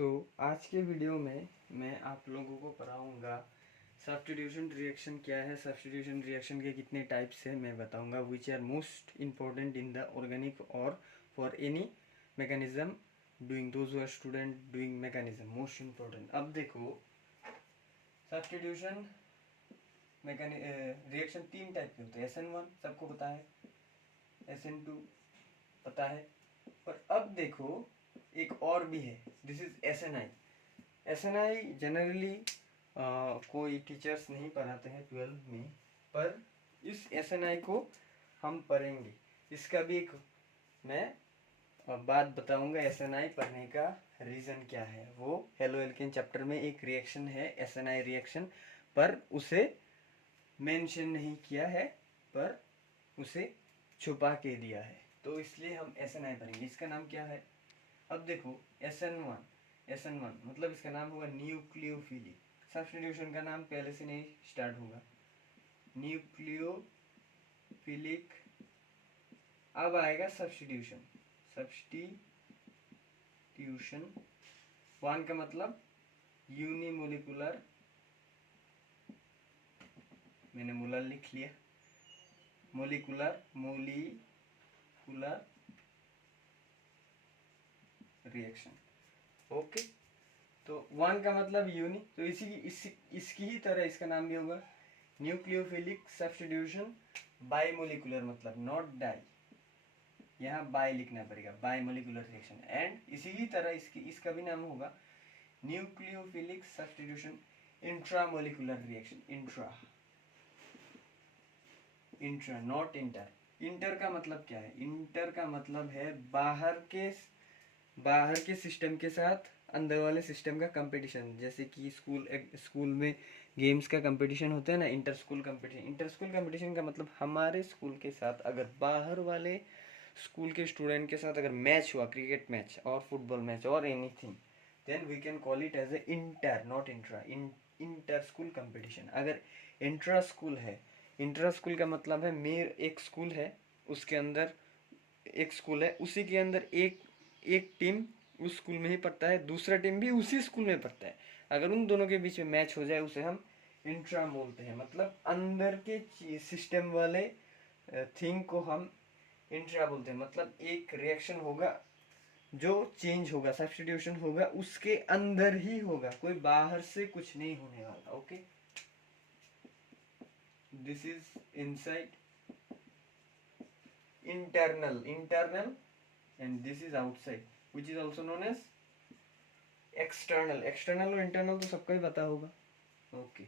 आज के वीडियो में मैं आप लोगों को पढ़ाऊंगा सब्स्टिट्यूशन रिएक्शन क्या है, सब्स्टिट्यूशन रिएक्शन के कितने टाइप्स हैं मैं बताऊंगा, which are most important in the organic और for any mechanism doing those who are student doing mechanism most important. अब देखो सब्स्टिट्यूशन रिएक्शन तीन टाइप के होते हैं। SN1 सबको पता है, SN2 पता है, पर अब देखो एक और भी है, this is SNI। SNI generally कोई टीचर्स नहीं पढ़ाते हैं 12 में, पर इस SNI को हम पढ़ेंगे। इसका भी एक मैं बात बताऊंगा, SNI पढ़ने का रीज़न क्या है। वो हेलो एल्केन चैप्टर में एक रिएक्शन है SNI रिएक्शन, पर उसे मेंशन नहीं किया है, पर उसे छुपा के दिया है, तो इसलिए हम SNI पढ़ेंगे। इसका नाम क्या है? अब देखो SN1 मतलब इसका नाम होगा न्यूक्लियोफिलिक। सब्स्टिट्यूशन का नाम पहले से नहीं स्टार्ट होगा, न्यूक्लियोफिलिक। अब आएगा सब्स्टिट्यूशन। 1 का मतलब यूनिमोलिकुलर, मैंने मोलर लिख लिया, मोलिकुलर रिएक्शन। ओके, तो 1 का मतलब यूनि, तो इसकी ही तरह इसका नाम भी होगा न्यूक्लियोफिलिक सब्स्टिट्यूशन बाइमोलिकुलर, मतलब नॉट डाई, यहाँ बाय लिखना पड़ेगा, बाइमोलिकुलर रिएक्शन। एंड इसी ही तरह इसका भी नाम होगा nucleophilic substitution intramolecular reaction. Intra not inter. Inter का मतलब क्या है? इंटर का मतलब है बाहर के सिस्टम के साथ अंदर वाले सिस्टम का कंपटीशन। जैसे कि स्कूल में गेम्स का कंपटीशन होता है ना, inter school competition. Inter school competition का मतलब हमारे स्कूल के साथ अगर बाहर वाले स्कूल के स्टूडेंट के साथ अगर मैच हुआ, क्रिकेट मैच और फुटबॉल मैच और anything, then we can call it as a inter, not intra. Inter school competition. अगर इंट्रा स्कूल है, इंट्रा स्कूल का मतलब है मेर एक स्कूल है, उसके अंदर एक स्कूल है, उसी के अंदर एक टीम उस स्कूल में ही पढ़ता है, दूसरा टीम भी उसी स्कूल में पढ़ता है। अगर उन दोनों के बीच में मैच हो जाए उसे हम इंट्रा बोलते हैं। मतलब अंदर के सिस्टम वाले थिंग को हम इंट्रा बोलते हैं। मतलब एक रिएक्शन होगा जो चेंज होगा, सब्स्टिट्यूशन होगा, उसके अंदर ही होगा, कोई बाहर से कुछ नहीं होने वाला। Okay, this is inside internal and this is outside, which is also known as external और internal तो सबको ही पता होगा। ओके,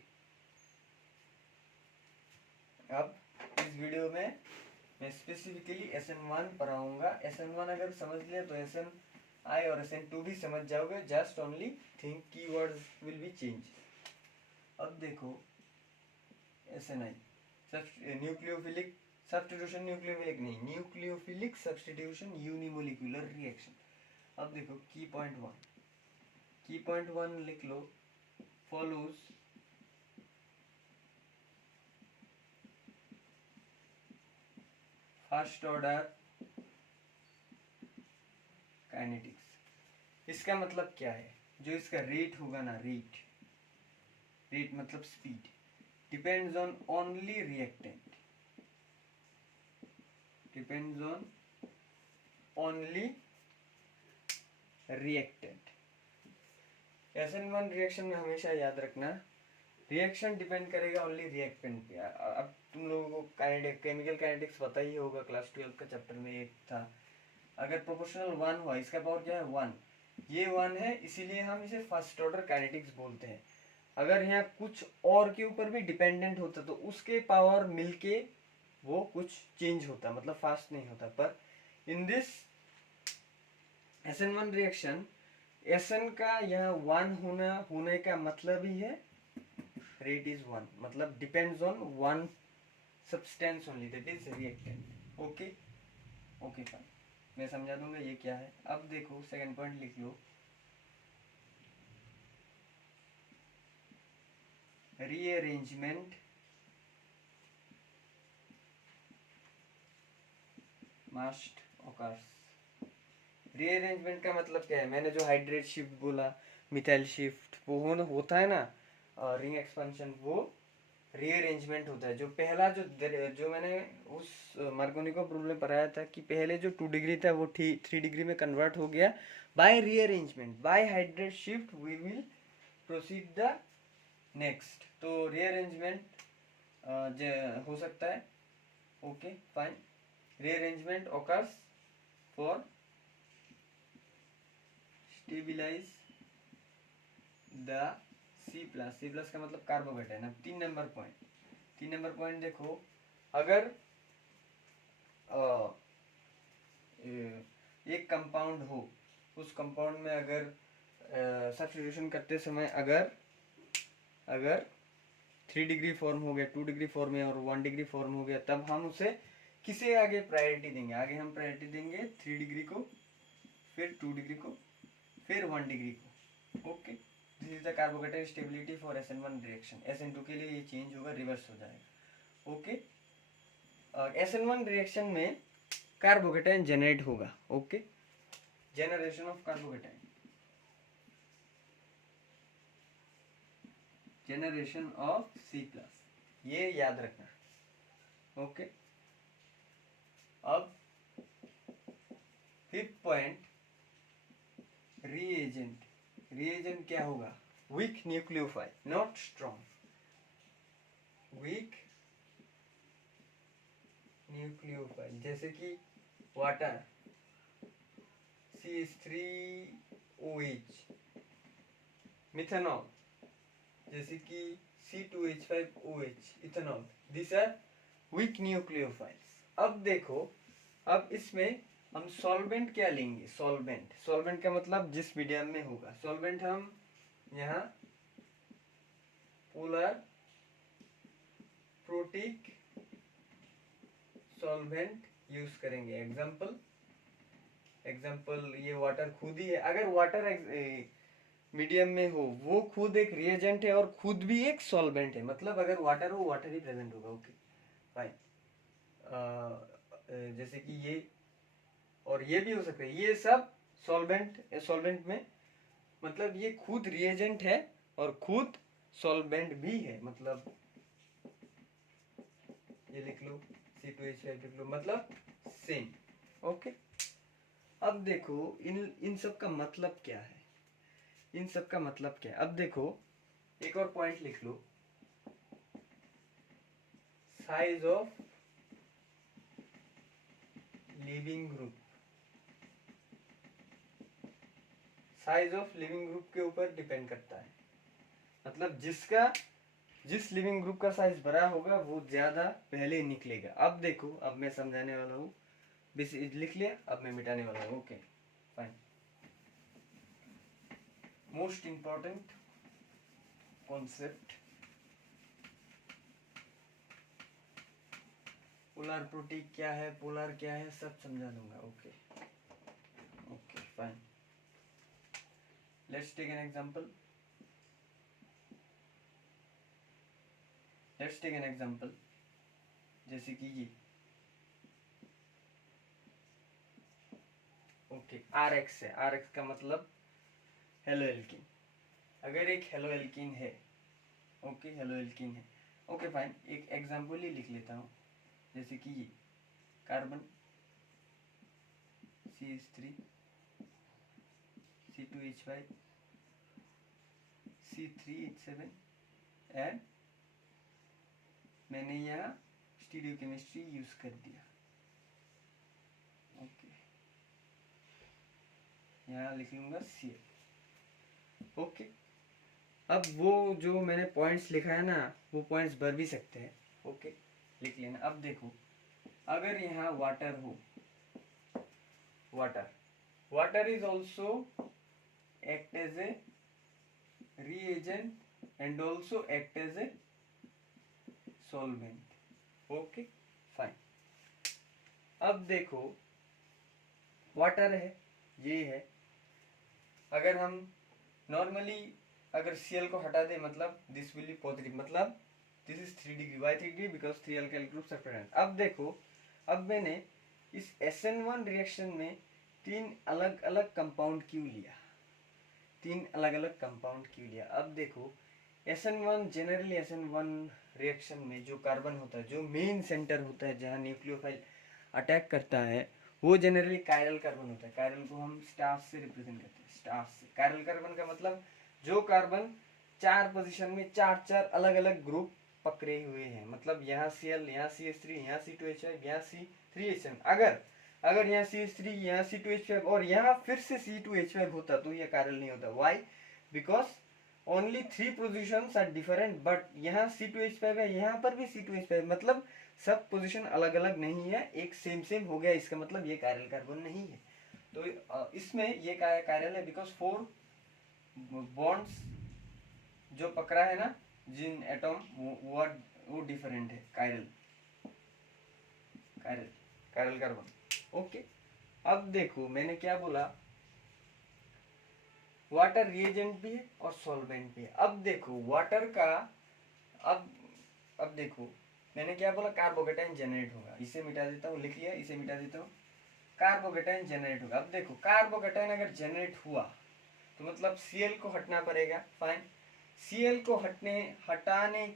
अब इस वीडियो में मैं स्पेसिफिकली SN1 पढ़ाऊंगा। SN1 अगर समझ लिया तो SNI और SN2 भी समझ जाओगे। Just only think keywords will be change. अब देखो SNI न्यूक्लियोफिलिक सब्स्टिट्यूशन, न्यूक्लियोफिलिक नहीं, न्यूक्लियोफिलिक सब्स्टिट्यूशन यूनिमोलिकुलर रिएक्शन। अब देखो की पॉइंट वन लिख लो, फॉलोज फर्स्ट ऑर्डर काइनेटिक्स। इसका मतलब क्या है? जो इसका रेट होगा ना, रेट मतलब speed, depends on only reactant, depends on only reactant. SN1 reaction में हमेशा याद रखना, रिएक्शन डिपेंड करेगा ओनली रिएक्टेंट पे। अब तुम लोगों को केमिकल काइनेटिक्स पता ही होगा, क्लास 12 का चैप्टर में एक था। अगर प्रोपोर्शनल 1 हुआ, इसका पावर क्या है? 1। ये 1 है, इसीलिए हम इसे फर्स्ट ऑर्डर काइनेटिक्स बोलते हैं। अगर यहाँ कुछ और के ऊपर भी डिपेंडेंट होता तो उसके पावर मिलके वो कुछ चेंज होता, मतलब फास्ट नहीं होता। पर in this SN1 reaction, SN का यहाँ 1 होने का मतलब ही है रेट इज 1, मतलब depends on 1 substance only, that is reactant. Okay okay fine, मैं समझा दूंगा ये क्या है। अब देखो सेकंड पॉइंट लिख लो, रीअरेंजमेंट मस्ट occurs, रीअरेंजमेंट का मतलब क्या है? मैंने जो हाइड्रेट शिफ्ट बोला, मिथाइल शिफ्ट, वो होता है ना रिंग एक्सपेंशन, वो रीअरेंजमेंट होता है। जो पहला जो मैंने उस मार्कोनी को प्रॉब्लम पढ़ाया था कि पहले जो 2 डिग्री था वो 3 डिग्री में कन्वर्ट हो गया by rearrangement, by hydrate shift we will proceed the next. तो रीअरेंजमेंट हो सकता है। Okay fine. Rearrangement occurs for stabilize the C+ का मतलब कार्बोकेटाइन। अब 3 नंबर पॉइंट देखो, अगर एक कंपाउंड हो, उस कंपाउंड में अगर सब्स्टिट्यूशन करते समय अगर 3 डिग्री फॉर्म हो गया, 2 डिग्री फॉर्म है और 1 डिग्री फॉर्म हो गया, तब हम उसे किसे आगे प्रायोरिटी देंगे? आगे हम प्रायोरिटी देंगे 3 डिग्री को, फिर 2 डिग्री को, फिर 1 डिग्री को। Okay, this is the carbocation stability for SN1 reaction. SN2 के लिए ये चेंज होगा, रिवर्स हो जाएगा। ओके, SN1 रिएक्शन में कार्बोकेटाइन जनरेट होगा। Okay, generation of carbocation, generation of C+, ये याद रखना। ओके, अब 5th पॉइंट, रीएजेंट। रीएजेंट क्या होगा? Weak nucleophile, not strong, weak nucleophile, जैसे कि वाटर CH3OH, मिथेनॉल जैसे कि C2H5OH, ethanol, this are weak nucleophiles. अब देखो, अब इसमें हम सॉल्वेंट क्या लेंगे? सॉल्वेंट का मतलब जिस मीडियम में होगा। सॉल्वेंट हम यहाँ पोलर प्रोटिक सॉल्वेंट यूज करेंगे। एग्जाम्पल ये वाटर खुद ही है। अगर वाटर मीडियम में हो, वो खुद एक रिएजेंट है और खुद भी एक सॉल्वेंट है, मतलब अगर वाटर हो, वाटर ही प्रेजेंट होगा। Okay fine. जैसे कि ये और ये भी हो सकता है, ये सब सॉल्वेंट में, मतलब ये खुद रिएजेंट है और खुद सॉल्वेंट भी है। मतलब ये लिख लो, C2H5 लिख लो, मतलब सेम। ओके, अब देखो इन सब का मतलब क्या है? इन सब का मतलब क्या है? अब देखो, एक और पॉइंट लिख लो, size of leaving group. Size of leaving group के ऊपर डिपेंड करता है, मतलब जिस लिविंग ग्रुप का साइज बड़ा होगा वो ज्यादा पहले निकलेगा। अब देखो, अब मैं समझाने वाला हूँ, लिख लिया, अब मैं मिटाने वाला हूँ। Okay fine. Most important concept, polar protic क्या है, पोलर क्या है, सब समझा दूंगा। Okay okay fine. Let's take an example. जैसे कि ये ओके RX है। RX का मतलब हेलो एल्किन। अगर एक हेलो एल्किन है, ओके हेलो एल्किन है, ओके फाइन, एक एग्जांपल ही लिख लेता हूँ। जैसे कि ये carbon CH3 C2H5 C3H7 and मैंने यहाँ स्टीरियोकेमिस्ट्री यूज कर दिया। ओके, यहाँ लिख लूंगा Cl। ओके, अब वो जो मैंने पॉइंट्स लिखा है ना, वो पॉइंट्स भर भी सकते हैं। ओके, लिख लेना। अब देखो, अगर यहाँ वाटर हो, water is also act as a reagent and also act as a solvent। Okay fine. अब देखो, वाटर है, ये है, अगर हम नॉर्मली अगर Cl को हटा दे, मतलब दिस विल बी पॉजिटिव, मतलब this is 3 degree. Why 3 degree? Because 3 alkyl groups are present. अब देखो, अब मैंने इस SN1 रिएक्शन में तीन अलग अलग कंपाउंड क्यों लिया, तीन अलग अलग कंपाउंड क्यों लिया? अब देखो SN1 जनरली SN1 रिएक्शन में जो कार्बन होता है, जो मेन सेंटर होता है जहाँ न्यूक्लियोफाइल अटैक करता है, वो जनरली कायरल कार्बन होता है। कायरल को हम स्टार्स से रिप्रेजेंट करते हैं, स्टार्स से। कायरल कार्बन का मतलब जो कार्बन चार पोजीशन में चार चार अलग अलग ग्रुप पकड़े हुए हैं, मतलब यहाँ Cl, यहाँ CH3, यहाँ C2H5, यहाँ C3H7। अगर यहाँ CH3, यहाँ C2H5 और यहाँ फिर से C2H5 होता तो यह कायरल नहीं होता। Why? Because only 3 position are different, but यहाँ C2H5 है, यहाँ पर भी C2H5, मतलब सब पोजीशन अलग अलग नहीं है, एक सेम सेम हो गया, इसका मतलब ये कायरल कार्बन नहीं है। तो इसमें ये कायरल है बिकॉज 4 बॉन्ड्स जो पकड़ा है ना जिन एटॉम, वो डिफरेंट है, chiral chiral chiral carbon. Okay, अब देखो मैंने क्या बोला, वाटर रिएजेंट भी है और सॉल्वेंट भी है। अब देखो वाटर का, अब देखो मैंने क्या बोला, कार्बोकेटाइन जनरेट होगा। इसे मिटा देता हूँ, लिख लिया, इसे मिटा देता हूँ, कार्बोकेटाइन जनरेट होगा। अब देखो कार्बोकेटाइन अगर जनरेट हुआ तो मतलब Cl को हटना पड़ेगा, फाइन। Cl को हटाने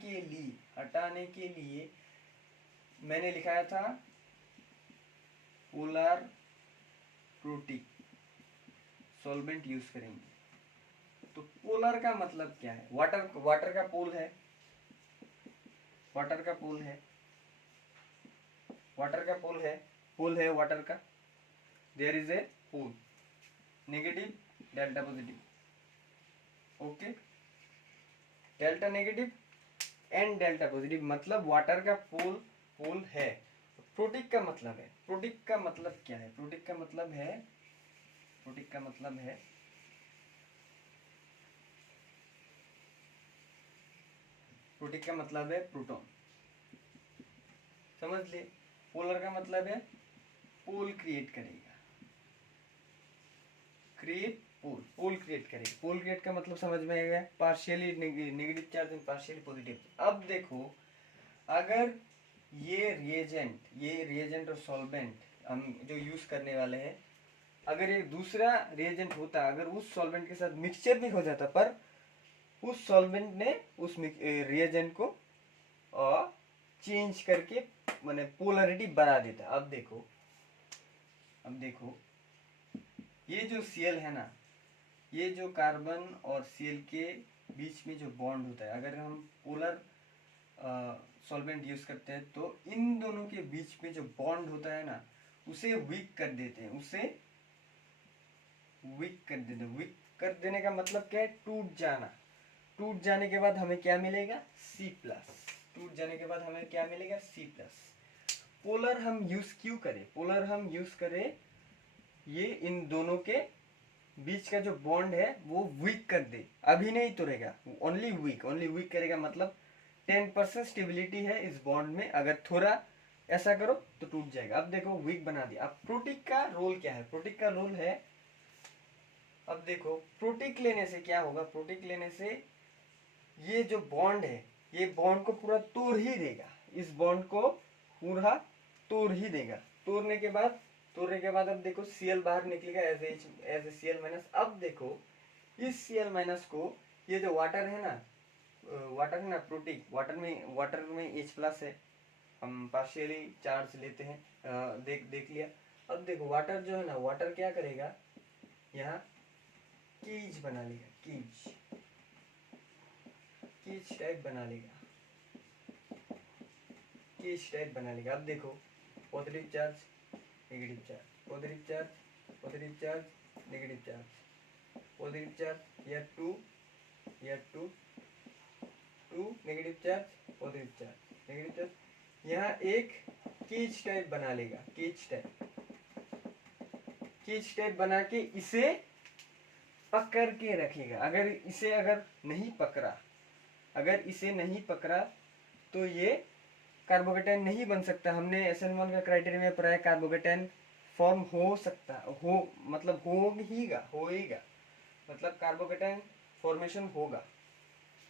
के लिए मैंने लिखाया था पोलर प्रोटिक सॉल्वेंट यूज करेंगे। तो पोलर का मतलब क्या है? वाटर का पोल है, वाटर का पोल है, वाटर का पोल है, पोल है वाटर का। There is a pole, negative delta positive, okay, delta negative and delta positive, मतलब वाटर का पोल है। प्रोटिक का मतलब है, प्रोटिक का मतलब क्या है? प्रोटिक का मतलब है, प्रोटिक का मतलब है प्रोटिक का मतलब है प्रोटॉन, समझ ले। पोलर का मतलब है पोल क्रिएट करेगा, पोल क्रिएट करेगा। पोल क्रिएट का मतलब समझ में आएगा, partially negative charge and partially positive. अब देखो अगर ये रिएजेंट और सॉल्वेंट हम जो यूज करने वाले हैं, अगर ये दूसरा रिएजेंट होता, अगर उस सॉल्वेंट के साथ मिक्सचर भी हो जाता, पर उस सॉल्वेंट ने उस रिएजेंट को चेंज करके माने पोलरिटी बढ़ा देता। अब देखो ये जो Cl है ना, ये जो कार्बन और Cl के बीच में जो बॉन्ड होता है, अगर हम पोलर सॉल्वेंट यूज करते हैं तो इन दोनों के बीच में जो बॉन्ड होता है ना, उसे वीक कर देते हैं, वीक कर देने का मतलब क्या है? टूट जाना। टूट जाने के बाद हमें क्या मिलेगा? C+। टूट जाने के बाद हमें क्या मिलेगा? C+। पोलर हम यूज क्यों करें? पोलर हम यूज करें, ये इन दोनों के बीच का जो बॉन्ड है वो वीक कर दे, अभी नहीं तोड़ेगा, ओनली वीक करेगा, मतलब 10% स्टेबिलिटी है इस बॉन्ड में, अगर थोड़ा ऐसा करो तो टूट जाएगा। अब देखो वीक बना दिया। अब प्रोटिक का रोल क्या है? प्रोटिक का रोल है, अब देखो प्रोटिक लेने से क्या होगा? प्रोटिक लेने से ये जो बॉन्ड है, ये बॉन्ड को पूरा तोड़ ही देगा, इस बॉन्ड को पूरा तोड़ ही देगा। तोड़ने के बाद अब देखो Cl बाहर निकलेगा एज ए Cl-। अब देखो इस Cl- को, ये जो वाटर है ना प्रोटिक, वाटर में H+ है, हम पार्शियली चार्ज लेते हैं, देख लिया। अब देखो वाटर जो है ना, वाटर क्या करेगा, यहाँ कीज बना लेगा, कीज टाइप बना लेगा, अब देखो positive charge negative charge, positive charge negative charge, positive charge, या two negative charge, positive charge, negative charge. यहाँ एक कीज टाइप बना लेगा, कीज टाइप बना के इसे पकड़ के रखेगा। अगर इसे नहीं पकड़ा तो ये कार्बोकेटाइन नहीं बन सकता। हमने SN1 का क्राइटेरिया में पढ़ा है, कार्बोकेटाइन फॉर्म हो सकता हो, मतलब होएगा, मतलब कार्बोकेटाइन फॉर्मेशन होगा।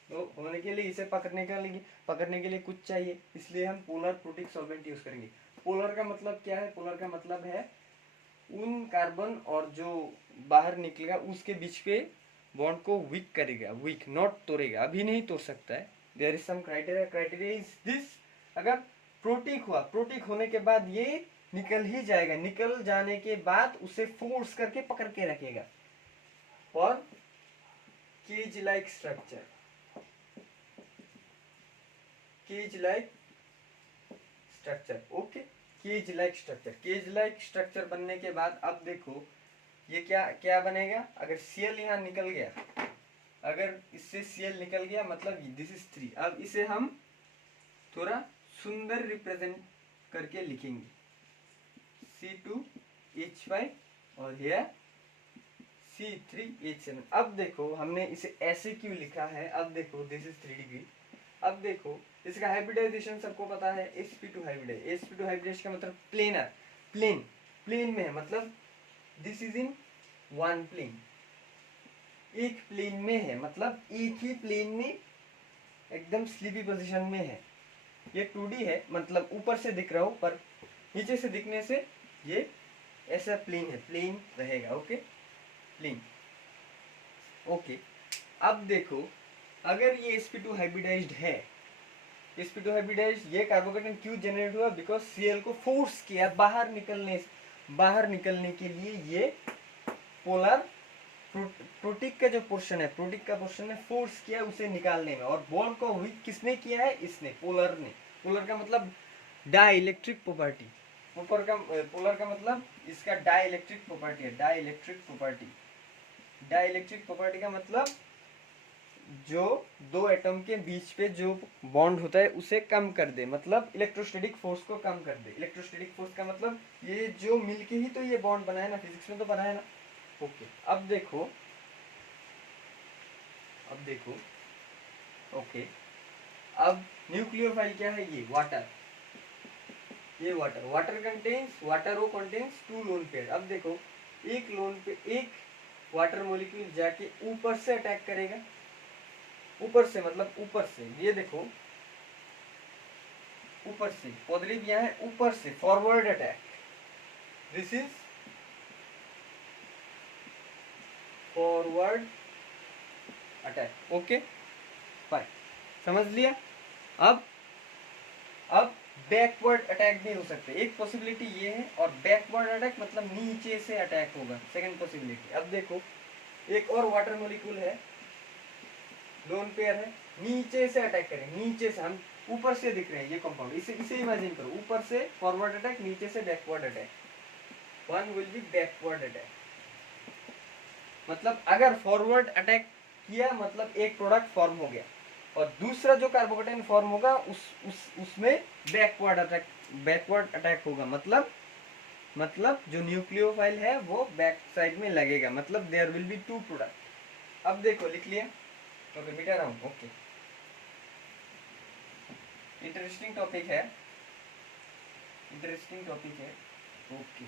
तो होने के लिए इसे पकड़ने के लिए कुछ चाहिए, इसलिए हम पोलर प्रोटिक सॉल्वेंट यूज करेंगे। पोलर का मतलब क्या है? पोलर का मतलब है उन कार्बन और जो बाहर निकलेगा उसके बीच पे बॉन्ड को वीक करेगा, वीक नॉट तोड़ेगा, अभी नहीं तोड़ सकता है। There is some criteria, criteria is this, अगर प्रोटिक हुआ, प्रोटिक होने के बाद ये निकल ही जाएगा, निकल जाने के बाद उसे फोर्स करके पकड़ के रखेगा। और cage like structure, cage like structure, okay, cage like structure, cage like structure बनने के बाद अब देखो ये क्या क्या बनेगा, अगर सीएल यहाँ निकल गया, अगर इससे सीएल निकल गया मतलब दिस इज 3। अब इसे हम थोड़ा सुंदर रिप्रेजेंट करके लिखेंगे, C2H5 और यह C3H7। अब देखो हमने इसे ऐसे क्यों लिखा है, अब देखो दिस इज 3 डिग्री। अब देखो इसका हाइब्रिडाइजेशन सबको पता है, sp2 हाइब्रिडाइज, sp2 हाइब्रिडाइज का मतलब प्लेनर, प्लेन, प्लेन में है, मतलब this is in one plane, एक प्लेन में है, मतलब एक ही प्लेन में एकदम स्लीपी पोजीशन में है। ये 2D है, मतलब ऊपर से दिख रहा हो, पर नीचे से दिखने से ये ऐसा प्लेन है, प्लेन रहेगा, ओके, प्लेन, ओके। अब देखो अगर ये sp2 हाइब्रिडाइज्ड है, sp2 हाइब्रिडाइज्ड, ये कार्बोकेटन क्यों जनरेट हुआ, बिकॉज Cl को फोर्स किया बाहर निकलने के लिए, ये पोलर प्रोटिक का जो पोर्शन है, प्रोटिक का पोर्शन ने फोर्स किया उसे निकालने में, और बॉन्ड को वीक किसने किया है, इसने, पोलर ने। पोलर का मतलब डाइलेक्ट्रिक प्रॉपर्टी, पोलर का मतलब इसका डाइलेक्ट्रिक प्रॉपर्टी है, डाइलेक्ट्रिक प्रॉपर्टी, डाइलेक्ट्रिक प्रॉपर्टी का मतलब जो दो एटम के बीच पे जो बॉन्ड होता है उसे कम कर दे, मतलब इलेक्ट्रोस्टैटिक फोर्स को कम कर दे। इलेक्ट्रोस्टैटिक फोर्स का मतलब ये जो मिलके ही तो ये बॉन्ड बना है ना, फिजिक्स में तो बना है ना, ओके। अब देखो ओके, अब न्यूक्लियोफाइल क्या है, ये वाटर, ये वाटर, वाटर वो कंटेन्स 2 लोन पेयर। अब देखो एक लोन पे एक वाटर मॉलिक्यूल जाके ऊपर से अटैक करेगा, ऊपर से मतलब ऊपर से, ये देखो ऊपर से, पॉजिटिव यहाँ है, ऊपर से forward attack, this is forward attack, okay fine, समझ लिया। अब बैकवर्ड अटैक भी हो सकते हैं, एक पॉसिबिलिटी ये है, और बैकवर्ड अटैक मतलब नीचे से अटैक होगा, सेकंड पॉसिबिलिटी। अब देखो एक और वाटर मॉलिक्यूल है, लोन पेयर है, नीचे से अटैक करें, नीचे से, हम ऊपर से दिख रहे हैं ये कंपाउंड, इसे इमेजिन करो, ऊपर से फॉरवर्ड अटैक, नीचे से backward attack, one will be backward attack. मतलब अगर फॉरवर्ड अटैक किया मतलब एक प्रोडक्ट फॉर्म हो गया, और दूसरा जो कार्बोकेटाइन फॉर्म होगा उसमें बैकवर्ड अटैक होगा, मतलब जो न्यूक्लियोफाइल है वो बैक साइड में लगेगा, मतलब देयर विल बी 2 प्रोडक्ट। अब देखो लिख लिया, ओके मिटा रहा हूँ, ओके, इंटरेस्टिंग टॉपिक है, ओके,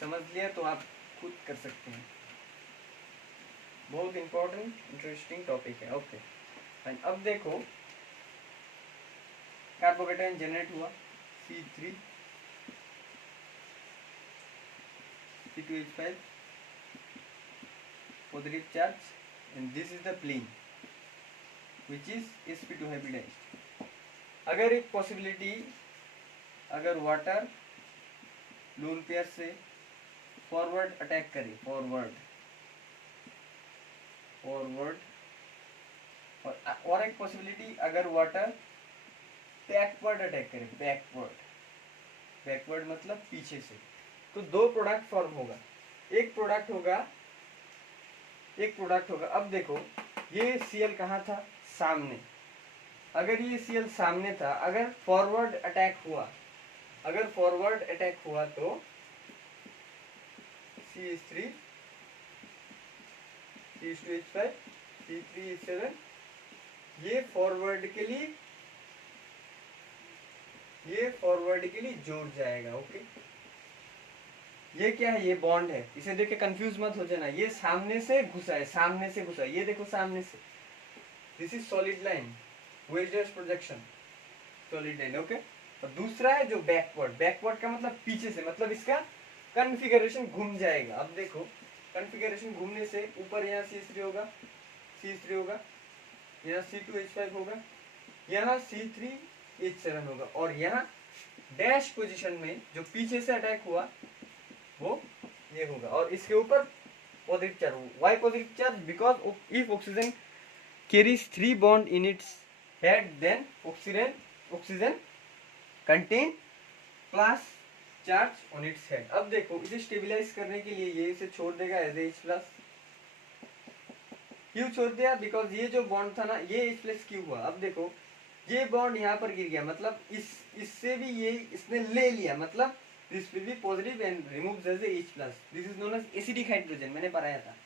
समझ लिया तो आप खुद कर सकते हैं, बहुत इंपॉर्टेंट इंटरेस्टिंग टॉपिक है, ओके फाइन। अब देखो कार्बोकेटाइन जनरेट हुआ, C3 C2H5 positive charge, and this is the plane which is sp2 hybridized। अगर एक पॉसिबिलिटी, अगर वाटर लोन पेयर से फॉरवर्ड अटैक करे, फॉरवर्ड, और एक पॉसिबिलिटी अगर वाटर बैकवर्ड अटैक करे, बैकवर्ड मतलब पीछे से, तो 2 प्रोडक्ट फॉर्म होगा, एक प्रोडक्ट होगा। अब देखो ये Cl कहाँ था, सामने, अगर ये Cl सामने था, अगर फॉरवर्ड अटैक हुआ तो CH3 C2H5 C3H7 ये फॉरवर्ड के लिए जोड़ जाएगा, ओके। ये क्या है, ये बॉन्ड है, इसे देख के कंफ्यूज मत हो जाना, ये सामने से घुसा है, ये देखो सामने से, this is solid line, wagers projection, solid line, okay. और दूसरा है जो बैकवर्ड। बैकवर्ड का मतलब पीछे से, मतलब इसका कॉन्फ़िगरेशन घूम जाएगा। अब देखो कॉन्फ़िगरेशन घूमने से ऊपर यहाँ C3 होगा, C3 होगा, यहाँ C2H5 होगा, यहाँ C3H7 होगा, और यहाँ डैश पोजीशन में जो पीछे से अटैक हुआ वो ये होगा, और इसके ऊपर positive charge. Why positive charge? Because if oxygen carries 3 bond in its head, then oxygen contain plus charge on its head। अब देखो इसे स्टेबलाइज करने के लिए ये इसे छोड़ देगा एज H+। क्यों छोड़ दिया? बिकॉज ये जो बॉन्ड था ना, ये H+ क्यों हुआ? अब देखो ये बॉन्ड यहाँ पर गिर गया, मतलब इससे भी ये इसने ले लिया, मतलब this will be positive and removes as H+। This is known as acidic hydrogen, मैंने पढ़ाया था।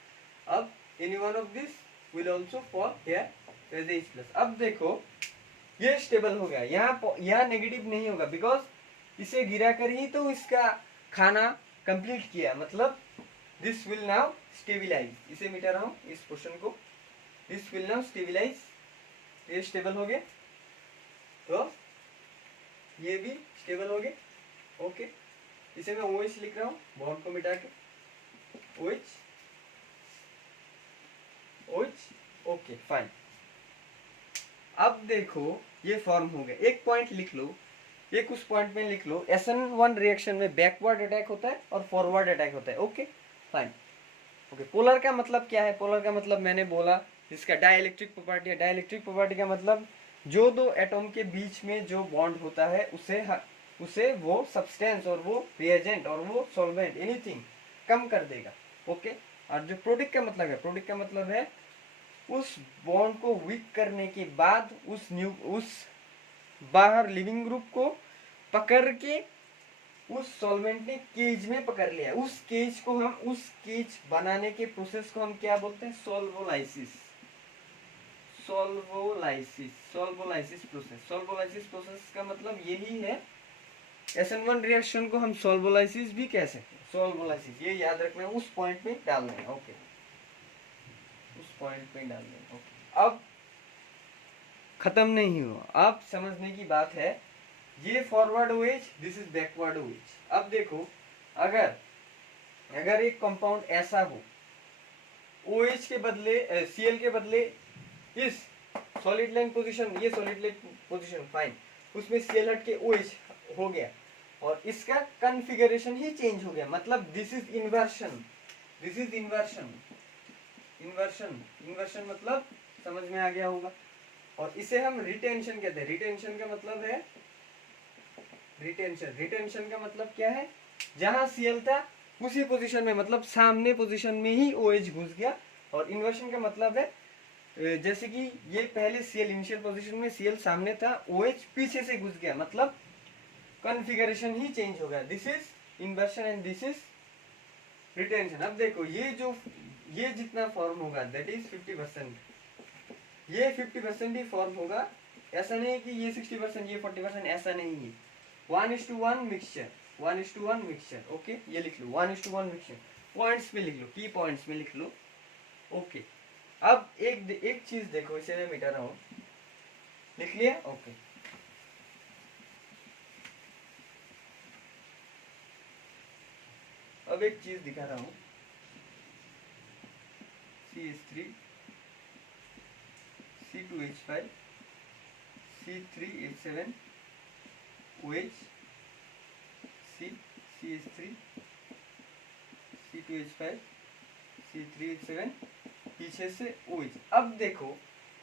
अब any one of this will also fall here as H+। अब देखो ये स्टेबल हो गया, यहाँ नेगेटिव नहीं होगा, बिकॉज इसे गिरा कर ही तो इसका खाना कंप्लीट किया, मतलब दिस विल नाउ स्टेबिलाइज। इसे मिटा रहा हूँ इस पोर्शन को, दिस विल नाउ स्टेबिलाइज। ये स्टेबल हो गया, तो ये भी स्टेबल हो गया। ओके, इसे मैं OH लिख रहा हूँ, बॉन्ड को मिटा के OH। Okay fine. अब देखो ये फॉर्म हो गया। एक पॉइंट लिख लो, एक उस पॉइंट में लिख लो, SN1 रिएक्शन में बैकवर्ड अटैक होता है और फॉरवर्ड अटैक होता है। Okay fine. ओके, पोलर का मतलब क्या है? पोलर का मतलब मैंने बोला इसका डाइलेक्ट्रिक प्रॉपर्टी है। डाइलेक्ट्रिक प्रॉपर्टी का मतलब जो दो एटम के बीच में जो बॉन्ड होता है उसे वो सब्सटेंस और वो रिएजेंट और वो सॉल्वेंट एनीथिंग कम कर देगा। ओके, और जो प्रोडिक का मतलब है, प्रोडिक का मतलब है उस बॉन्ड को वीक करने के बाद उस बाहर लिविंग ग्रुप को पकड़ के उस सॉल्वेंट ने केज में पकड़ लिया। उस केज को हम, उस केज बनाने के प्रोसेस को हम क्या बोलते हैं? सॉल्वोलाइसिस। सॉल्वोलाइसिस प्रोसेस। सॉल्वोलाइसिस प्रोसेस का मतलब यही है। SN1 रिएक्शन को हम सॉल्वोलाइसिस भी कह सकते हैं। सॉल्वोलाइसिस, ये याद रखना है, उस पॉइंट पे डालना है। ओके, उस पॉइंट पे डालना है। ओके, अब खत्म नहीं हुआ, अब समझने की बात है। ये forward OH, this is backward OH। अब देखो अगर एक कंपाउंड ऐसा हो, OH के बदले Cl के बदले इस सॉलिड लाइन पोजीशन, ये सॉलिड लाइन पोजीशन फाइन, उसमें Cl हट के OH हो गया और इसका कॉन्फ़िगरेशन ही चेंज हो गया, मतलब this is inversion. This is inversion. Inversion मतलब समझ में आ गया होगा। और इसे हम रिटेंशन कहते हैं। रिटेंशन का मतलब है रिटेंशन का मतलब क्या है? जहां Cl था उसी पोजीशन में, मतलब सामने पोजीशन में ही OH घुस गया। और इन्वर्शन का मतलब है जैसे कि ये पहले Cl इनिशियल पोजीशन में Cl सामने था, OH पीछे से घुस गया, मतलब कॉन्फ़िगरेशन ही चेंज हो गया। This is inversion and this is retention. अब देखो ये जितना फॉर्म होगा दैट इज 50%। ये 50% ही फॉर्म होगा। ऐसा नहीं है कि ये 60% ये 40%, ऐसा नहीं है। 1:1 मिक्सचर, 1:1 मिक्सचर। ओके, ये लिख लो 1:1 मिक्सचर। पॉइंट्स में लिख लो, की पॉइंट्स में लिख लो। ओके, अब एक चीज देखो, इसे मैं मिटा रहा हूँ, लिख लिया? ओके, अब एक चीज दिखा रहा हूँ। CH3, C2H5, C3H7, OH, CH3, C2H5, C3H7, पीछे से OH। अब देखो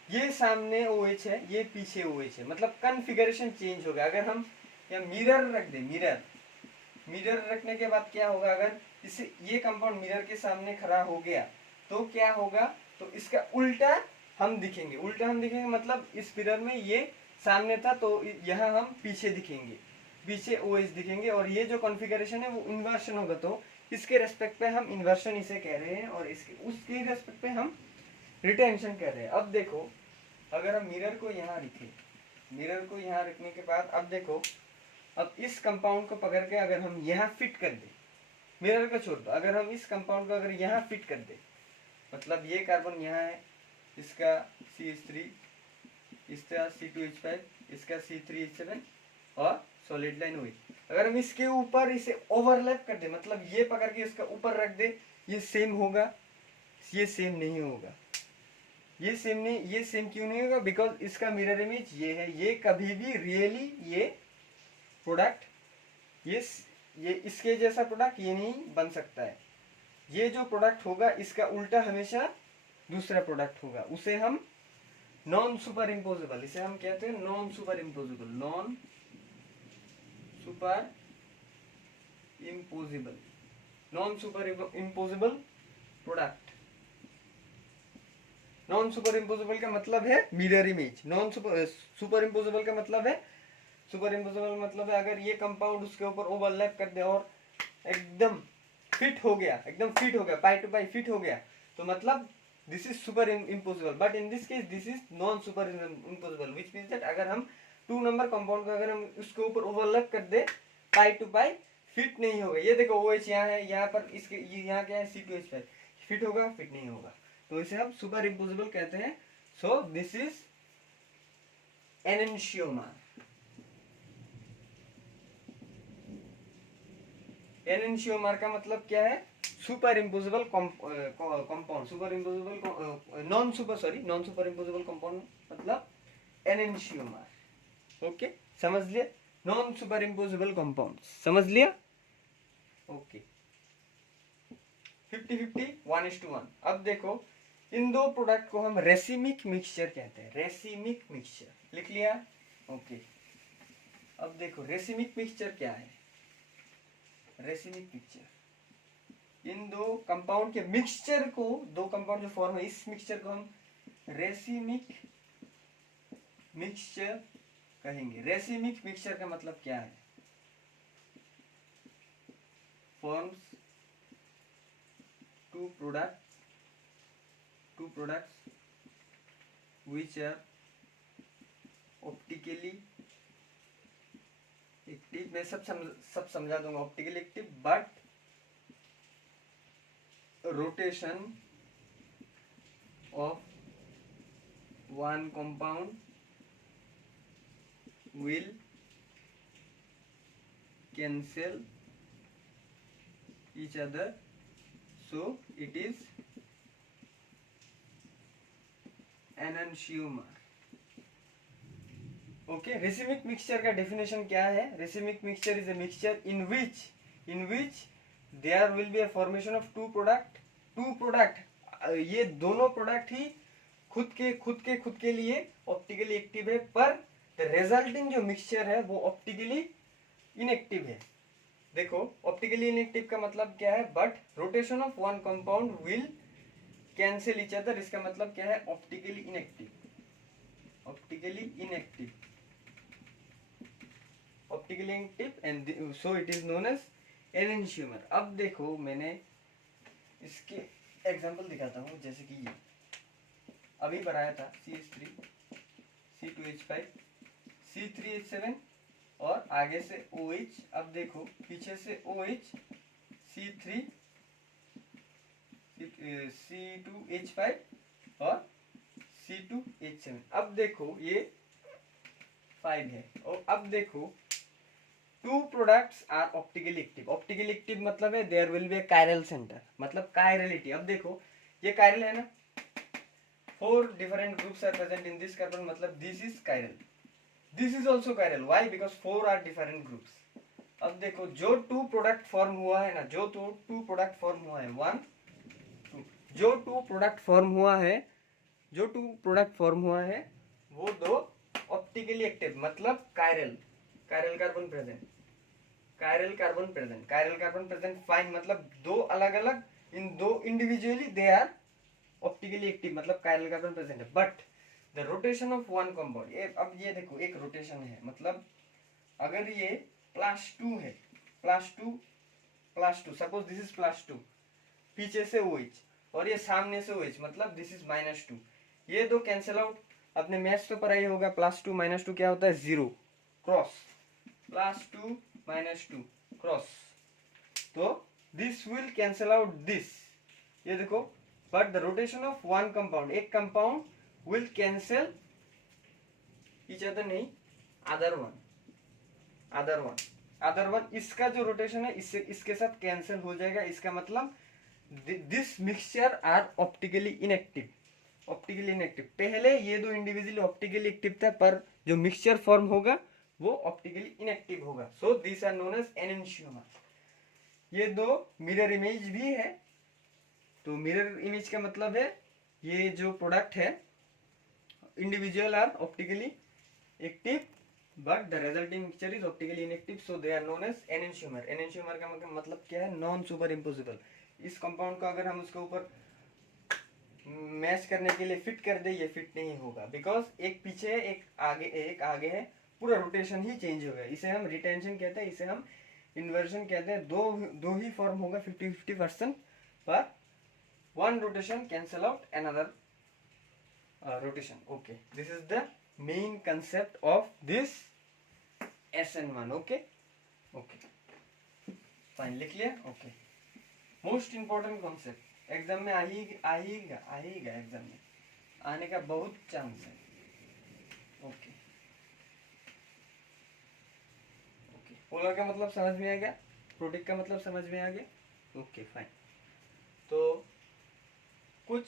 ये सामने OH है, ये पीछे OH है, मतलब कॉन्फ़िगरेशन चेंज होगा। अगर हम यहाँ मिरर रख दे, मिरर रखने के बाद क्या होगा? अगर इसे ये कंपाउंड मिरर के सामने खड़ा हो गया तो क्या होगा? तो इसका उल्टा हम दिखेंगे। मतलब इस मिरर में ये सामने था तो यहाँ हम पीछे दिखेंगे, पीछे OH दिखेंगे, और ये जो कॉन्फ़िगरेशन है वो इन्वर्शन होगा। तो इसके रेस्पेक्ट पे हम इन्वर्शन इसे कह रहे हैं और उसके रेस्पेक्ट पे हम रिटेंशन कह रहे हैं। अब देखो अगर हम मिरर को यहाँ रखने के बाद, अब देखो, अब इस कंपाउंड को पकड़ के अगर हम यहाँ फिट कर दे, मिरर को छोड़ दो, अगर हम इस कंपाउंड को अगर यहाँ फिट कर दे, मतलब ये कार्बन यहाँ है, इसका CH3, इसका C2H5, इसका C3H7 और सॉलिड लाइन हुई। अगर हम इसके ऊपर इसे ओवरलैप कर दे, मतलब ये पकड़ के इसका ऊपर रख दे, ये सेम होगा? ये सेम नहीं होगा। ये सेम नहीं, ये सेम क्यों नहीं होगा? बिकॉज इसका मिरर इमेज ये है। ये कभी भी रियली ये प्रोडक्ट ये इसके जैसा प्रोडक्ट ये नहीं बन सकता है। ये जो प्रोडक्ट होगा इसका उल्टा हमेशा दूसरा प्रोडक्ट होगा, उसे हम नॉन सुपर इम्पोजिबल, इसे हम कहते हैं non super imposable, non super imposable, non super imposable product. Non super imposable का मतलब है mirror image. Non super imposable का मतलब है, सुपर इम्पोजिबल मतलब है अगर ये कंपाउंड उसके ऊपर ओवरलैप कर दे और एकदम फिट हो गया, एकदम फिट हो गया, पाई टू पाई फिट हो गया, तो मतलब this is super impossible. But in this case this is non super impossible, which means that अगर हम 2 नंबर कंपाउंड को अगर हम उसके ऊपर ओवरलैप कर दे, पाई टू पाई फिट नहीं होगा। ये देखो OH यहाँ है, यहाँ पर इसके यहाँ क्या है C2H5, फिट होगा? फिट नहीं होगा, तो इसे हम सुपर इम्पोसिबल कहते हैं। So this is enantiomer. Enantiomer का मतलब क्या है? Super imposable compound, super imposable non super imposable compound मतलब एनेंशियोमर। ओके, समझ लिया? नॉन सुपर इम्पोजिबल कंपाउंड समझ लिया? ओके, 50-50, 1:1। अब देखो, इन दो प्रोडक्ट को हम रेसिमिक मिक्सचर कहते हैं। रेसिमिक मिक्सचर लिख लिया? ओके, अब देखो रेसिमिक मिक्सचर क्या है। रेसिमिक मिक्सचर इन दो कंपाउंड के मिक्सचर को, दो कंपाउंड जो फॉर्म है इस मिक्सचर को हम रेसिमिक मिक्सचर कहेंगे। रेसिमिक मिक्सचर का मतलब क्या है? Forms two products which are optically active. मैं सब समझा दूंगा। Optically active but rotation of one compound will cancel each other, so it is enantiomer। ओके, रेसिमिक मिक्सचर का डेफिनेशन क्या है? Racemic mixture is a mixture in which there will be a formation of two product. ये दोनों product ही खुद के लिए optically active है, पर द रिजल्टिंग जो मिक्सचर है वो ऑप्टिकली इनएक्टिव है। देखो, ऑप्टिकली इनएक्टिव का मतलब क्या है? But rotation of one compound will cancel each other. इसका मतलब क्या है? Optically inactive and so it is known as enantiomer. अब देखो, मैंने इसके एग्जांपल दिखाता हूँ। जैसे कि ये अभी बनाया था CH3 C2H5 C3H7 और आगे से OH। अब देखो, पीछे से OH C3 C2H5 और C2H7। अब देखो ये 5 है। और अब देखो, two products are optically active. Optically active मतलब है there will be a chiral centre, मतलब कायरलिटी। अब देखो, ये कायरल है ना, 4 different groups are present in this carbon, मतलब this is chiral, this is also chiral. Why? Because 4 are different groups. अब देखो, जो टू प्रोडक्ट फॉर्म हुआ है ना, जो टू प्रोडक्ट फॉर्म हुआ है 1 2, जो टू प्रोडक्ट फॉर्म हुआ है वो दो ऑप्टिकली एक्टिव, मतलब कायरल कार्बन प्रेजेंट फाइन, मतलब दो अलग अलग, इन दो individually they are optically active, मतलब कायरल कार्बन प्रेजेंट है। But the rotation of one compound, अब ये देखो एक रोटेशन है, मतलब अगर ये +2 है, +2 सपोज दिस इज +2, पीछे से OH और ये सामने से OH, मतलब दिस इज -2। ये दो कैंसिल आउट। अपने मैथ्स तो पढ़ा ही होगा, +2 -2 क्या होता है? 0 क्रॉस, +2 -2 क्रॉस, तो this will cancel out this. ये देखो, but the rotation of one compound, एक compound will cancel each other, नहीं अदर वन, अदर वन इसका जो रोटेशन है इससे इसके साथ कैंसिल हो जाएगा। इसका मतलब this mixture are optically inactive. Optically inactive, पहले ये दो इंडिविजुअली ऑप्टिकली एक्टिव था, पर जो मिक्सचर फॉर्म होगा वो ऑप्टिकली इनएक्टिव होगा। So this are known as enantiomer. ये दो मिरर इमेज भी है। तो मिरर इमेज का मतलब है ये जो प्रोडक्ट है individual are optically active but the resulting mixture is optically inactive, so they are known as enantiomer. Enantiomer का मतलब क्या है? Non superimposable. इस कंपाउंड को अगर हम उसके ऊपर मैच करने के लिए फिट कर दे, ये फिट नहीं होगा, बिकॉज एक पीछे है एक आगे है, पूरा रोटेशन ही चेंज हो गया। इसे हम रिटेंशन कहते हैं, इसे हम इन्वर्जन कहते हैं। दो ही फॉर्म होगा 50-50%, पर one rotation cancel out another rotation. Okay, this is the main concept of this SN1. Okay, fine, लिख लिया। Okay, most important concept exam में आएगा एग्जाम में आने का बहुत चांस है। ओके, पोलर का मतलब समझ में आ गया, प्रोटिक का मतलब समझ में आ गया। ओके फाइन, तो कुछ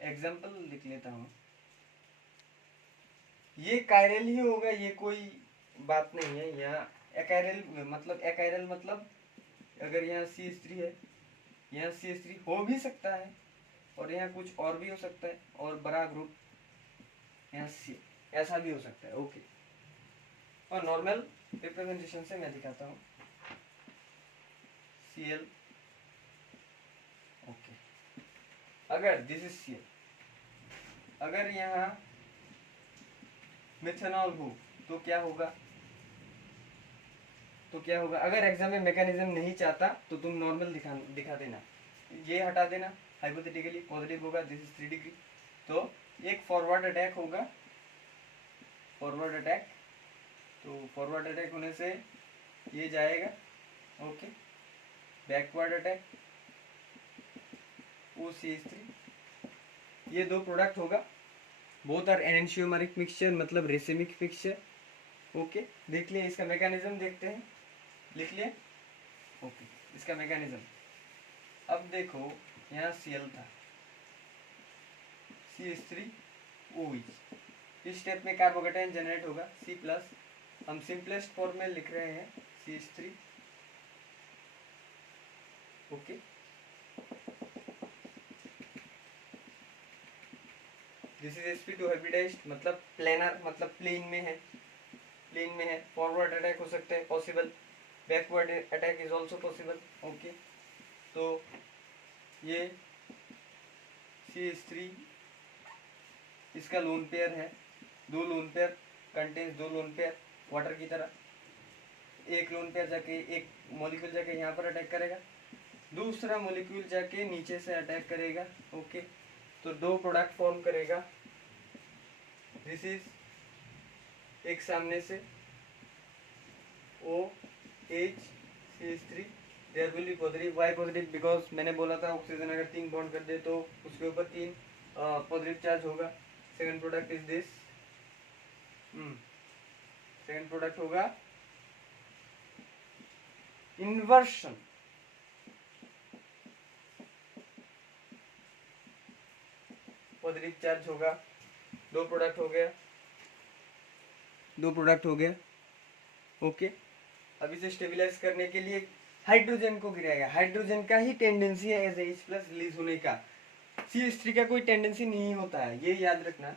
एग्जाम्पल लिख लेता हूं। ये कायरल ही होगा, ये कोई बात नहीं है। यहाँ एकायरल मतलब अगर यहाँ CH3 है, यहाँ CH3 हो भी सकता है, और यहाँ कुछ और भी हो सकता है, और बड़ा ग्रुप यहाँ C ऐसा भी हो सकता है। ओके, और नॉर्मल रिप्रेजेंटेशन से मैं दिखाता हूँ। Cl, ओके, अगर दिस इज Cl, अगर यहाँ मिथेनॉल हो तो क्या होगा? अगर एग्जाम में मैकेनिज्म नहीं चाहता तो तुम नॉर्मल दिखा देना, ये हटा देना, हाइपोथेटिकली पॉजिटिव होगा, दिस इज 3 डिग्री। तो एक फॉरवर्ड अटैक होगा, फॉरवर्ड अटैक, तो फॉरवर्ड अटैक होने से ये जाएगा। ओके, बैकवर्ड अटैक OCH3, ये दो प्रोडक्ट होगा। बोथ आर एनेंशियोमरिक मिक्सचर, मतलब रेसिमिक मिक्सचर। ओके, देख लिए इसका मैकेनिज्म, देखते हैं, लिख लिए। ओके, इसका मैकेनिज्म अब देखो, यहाँ Cl था, CH3OH, इस स्टेप में कार्बोकेटाइन जनरेट होगा C+, हम सिंपलेस्ट फॉर्म में लिख रहे हैं CH3। ओके, दिस इज sp2 हाइब्रिडाइज्ड, मतलब प्लेनर, मतलब प्लेन में है, फॉरवर्ड अटैक हो सकता है, possible, backward attack is also possible. Okay, तो ये CH3 इसका लोन पेयर है, दो लोन पेयर कंटेन्स, दो लोन पेयर वाटर की तरह। एक लोन पेयर जाके, एक मॉलिक्यूल जाके यहाँ पर अटैक करेगा, दूसरा मॉलिक्यूल जाके नीचे से अटैक करेगा। ओके, तो दो प्रोडक्ट फॉर्म करेगा। दिस इज एक सामने से OH CH3, there will be positive, why positive, because मैंने बोला था ऑक्सीजन अगर 3 बॉन्ड कर दे तो उसके ऊपर 3 पॉजिटिव चार्ज होगा। Second product is this, second product होगा इन्वर्शन, पॉजिटिव चार्ज होगा। दो प्रोडक्ट हो गया। ओके, अब इसे स्टेबलाइज करने के लिए हाइड्रोजन को गिराएगा। हाइड्रोजन का ही टेंडेंसी है एज H+ रिलीज होने का, CH3 का कोई टेंडेंसी नहीं होता है, ये याद रखना।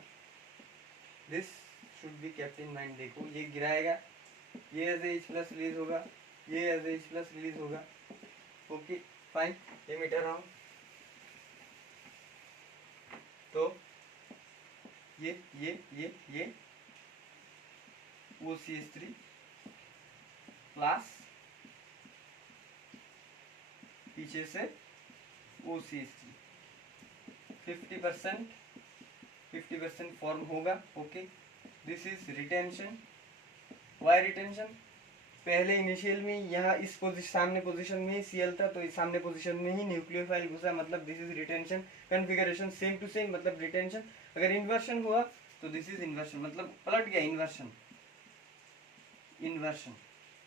This should be kept in mind. देखो, ये गिराएगा, ये एज H+ रिलीज होगा, ये एज H+ रिलीज होगा। ओके फाइन, ये मिटा रहा हूँ। तो ये OCH3 प्लस पीछे से OCH3, 50% फॉर्म होगा। Okay, this is retention. Why retention? पहले इनिशियल में यहाँ इस सामने पोजीशन में ही Cl था, तो इस सामने पोजीशन में ही न्यूक्लियोफाइल घुसा, मतलब this is retention. Configuration same to same, मतलब रिटेंशन। अगर इन्वर्शन हुआ तो दिस इज इन्वर्शन, मतलब पलट गया इन्वर्शन। Inversion,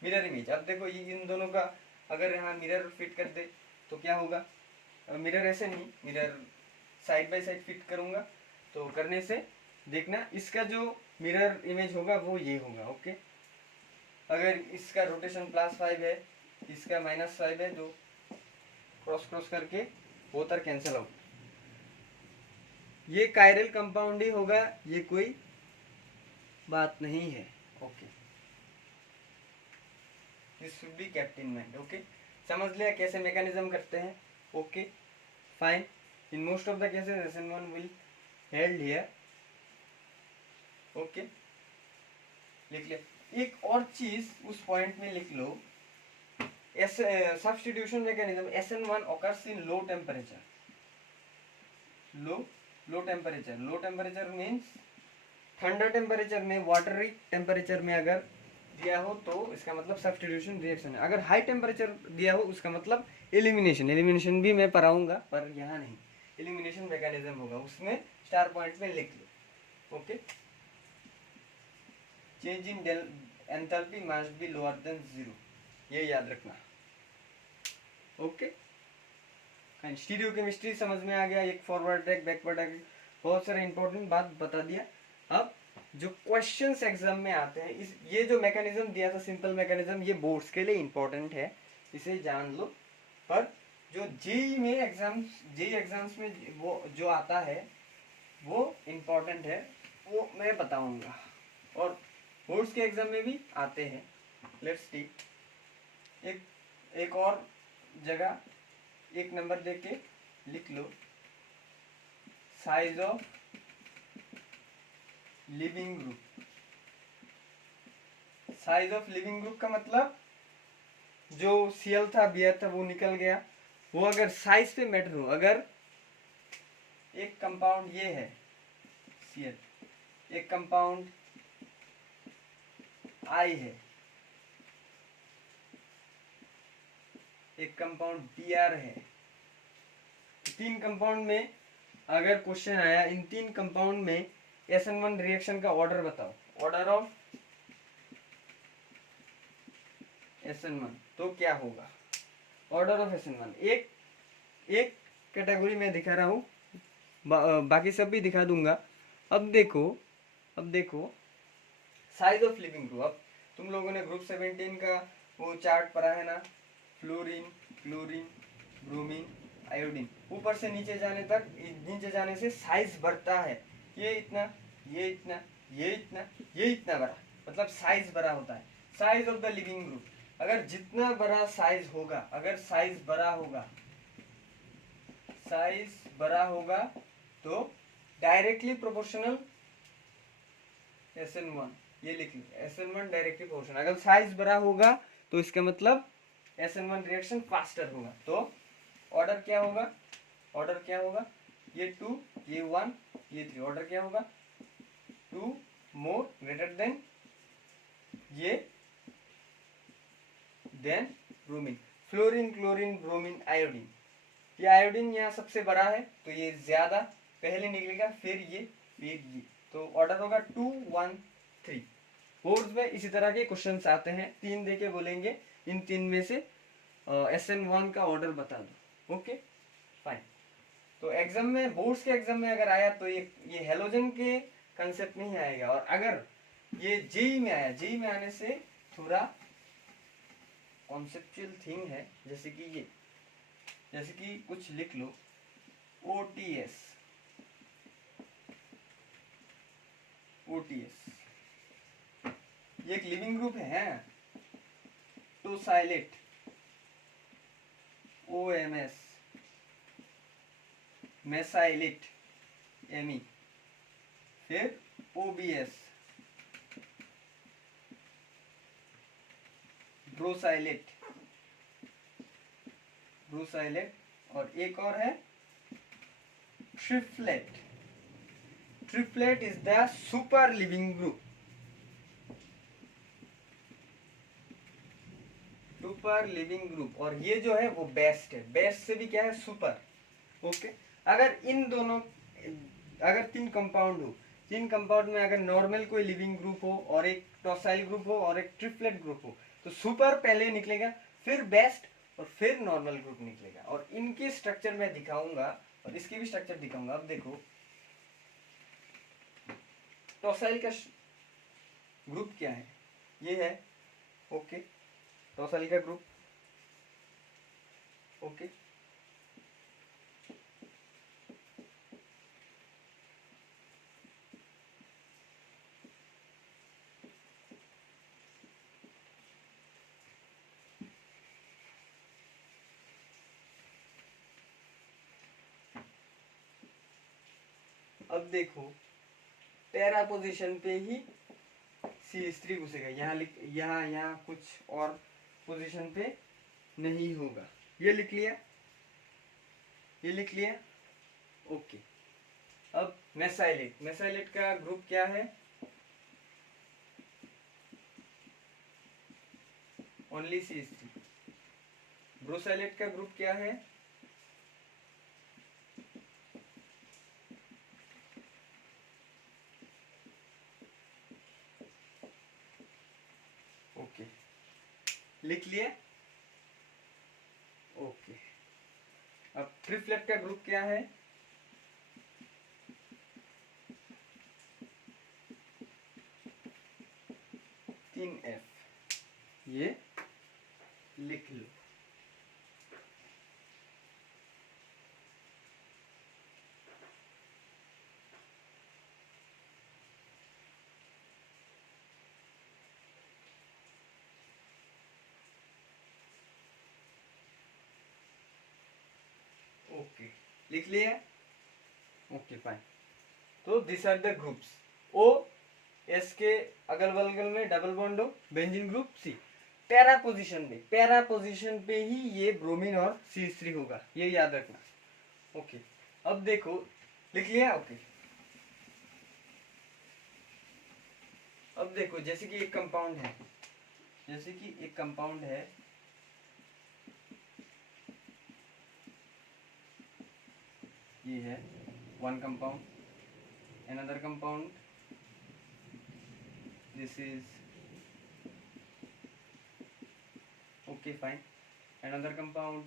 mirror image. अब देखो ये इन दोनों का अगर यहाँ मिरर फिट कर दे तो क्या होगा, मिरर ऐसे नहीं, mirror side by side fit करूँगा तो करने से देखना इसका जो मिरर इमेज होगा वो ये होगा। ओके, अगर इसका रोटेशन +5 है, इसका -5 है, तो क्रॉस क्रॉस करके बोथ आर कैंसिल आउट। ये कायरल कंपाउंड ही होगा, ये कोई बात नहीं है। Okay, this should be kept in mind. Okay, समझ लिया कैसे मैकेनिज्म करते हैं। Okay fine, in most of the cases SN1 will held here. Okay, लिख लिया। एक और चीज उस पॉइंट में लिख लो, substitution mechanism SN1 occurs in low temperature। Low temperature means ठंडा टेम्परेचर में, वाटरी टेम्परेचर में अगर दिया हो तो इसका मतलब सब्स्टिट्यूशन रिएक्शन है। अगर हाई टेम्परेचर दिया हो उसका मतलब एलिमिनेशन भी मैं पढ़ाऊंगा पर यहाँ नहीं, एलिमिनेशन मैकेनिज्म होगा, उसमें स्टार पॉइंट में लिख लो। Okay, change in enthalpy must be lower than 0, ये याद रखना। ओके, स्टीरियो केमिस्ट्री समझ में आ गया, एक फॉरवर्ड ट्रैक बैकवर्ड ट्रैक, बहुत सारे इंपॉर्टेंट बात बता दिया। अब जो क्वेश्चंस एग्जाम में आते हैं, इस ये जो मैकेनिज्म दिया था सिंपल मैकेनिज्म, ये बोर्ड्स के लिए इंपॉर्टेंट है, इसे जान लो। पर जो जेई एग्जाम्स में वो जो आता है वो इम्पोर्टेंट है, वो मैं बताऊंगा, और बोर्ड्स के एग्जाम में भी आते हैं। लेट्स सी, एक और जगह एक नंबर देके लिख लो, size of leaving group. Size of leaving group का मतलब जो Cl था, Br था, वो निकल गया। वो अगर साइज पे मैटर हो, अगर एक कंपाउंड ये है Cl, एक कंपाउंड I है, एक कंपाउंड Br है, तीन कंपाउंड में अगर क्वेश्चन आया, इन तीन कंपाउंड में SN1 रिएक्शन का ऑर्डर बताओ, ऑर्डर ऑफ SN1, तो क्या होगा? ऑर्डर ऑफ SN1 एक कैटेगरी में दिखा रहा हूँ, बाकी सब भी दिखा दूंगा। अब देखो साइज ऑफ लिविंग ग्रुप। अब तुम लोगों ने ग्रुप 17 का वो चार्ट पढ़ा है ना, फ्लोरीन, क्लोरीन, ब्रोमीन, आयोडीन, ऊपर से नीचे जाने तक, नीचे जाने से साइज बढ़ता है, ये इतना, ये इतना, ये इतना, ये इतना बड़ा, मतलब साइज बड़ा होता है। Size of the leaving group, अगर जितना बड़ा साइज होगा, अगर साइज बड़ा होगा तो डायरेक्टली प्रोपोर्शनल SN1, ये लिख लो, SN1 डायरेक्टली प्रोपोर्शनल। अगर साइज बड़ा होगा तो इसका मतलब SN1 रिएक्शन फास्टर होगा। तो ऑर्डर क्या होगा? ये 2, ये 1, ये 3, ऑर्डर क्या होगा? 2 मोर ग्रेटर देन ये, then bromine, fluorine, chlorine, bromine, iodine. ये आयोडीन यहाँ सबसे बड़ा है तो ये ज्यादा पहले निकलेगा, फिर ये, तो ऑर्डर होगा 2, 1, 3। बोर्ड्स में इसी तरह के क्वेश्चंस आते हैं, 3 देके बोलेंगे इन 3 में से SN1 का ऑर्डर बता दो। Okay fine. तो एग्जाम में, बोर्ड्स के एग्जाम में अगर आया तो ये हेलोजन के कंसेप्ट नहीं आएगा, और अगर ये जेई में आया, जेई में आने से थोड़ा कॉन्सेप्चुअल थिंग है, जैसे कि कुछ लिख लो, OTS, ये एक लिविंग ग्रुप है, टोसाइलेट, OMS, मेसाइलेट, Me, फिर OBS, ब्रोसाइलेट, और एक और है triplet. Triplet is the super leaving group. और ये जो है वो बेस्ट है, बेस्ट से भी क्या है, सुपर। ओके, अगर इन दोनों, अगर 3 कंपाउंड हो, तीन कंपाउंड में अगर नॉर्मल कोई लिविंग ग्रुप हो और एक टॉसाइल ग्रुप हो और एक ट्रिपलेट ग्रुप हो तो सुपर पहले निकलेगा, फिर बेस्ट और फिर नॉर्मल ग्रुप निकलेगा। और इनके स्ट्रक्चर मैं दिखाऊंगा और इसकी भी स्ट्रक्चर दिखाऊंगा। अब देखो टॉसाइल का ग्रुप क्या है, ये है ओके, टॉसाइल का ग्रुप ओके। अब देखो पैरा पोजीशन पे ही CH3 घुसेगा, यहाँ कुछ और पोजीशन पे नहीं होगा। ये लिख लिया, ये लिख लिया ओके। अब मेसाइलेट, मेसाइलेट का ग्रुप क्या है, ओनली CH3। ब्रोसाइलेट का ग्रुप क्या है, ओके लिख लिया ओके। अब ट्रिपलेट का ग्रुप क्या है, तीन F, ये लिख लो। ओके लिख लिया ओके फाइन। तो this are the groups. O S के अगल बगल में डबल बॉन्ड हो, benzene group C. Para position में, पैरा पोजीशन पे ही ये ब्रोमीन और CH3 होगा, ये याद रखना ओके। अब देखो लिख लिया ओके। अब देखो जैसे कि एक कंपाउंड है, जैसे कि एक कंपाउंड है, ये है one compound, another compound, this is okay fine, another compound,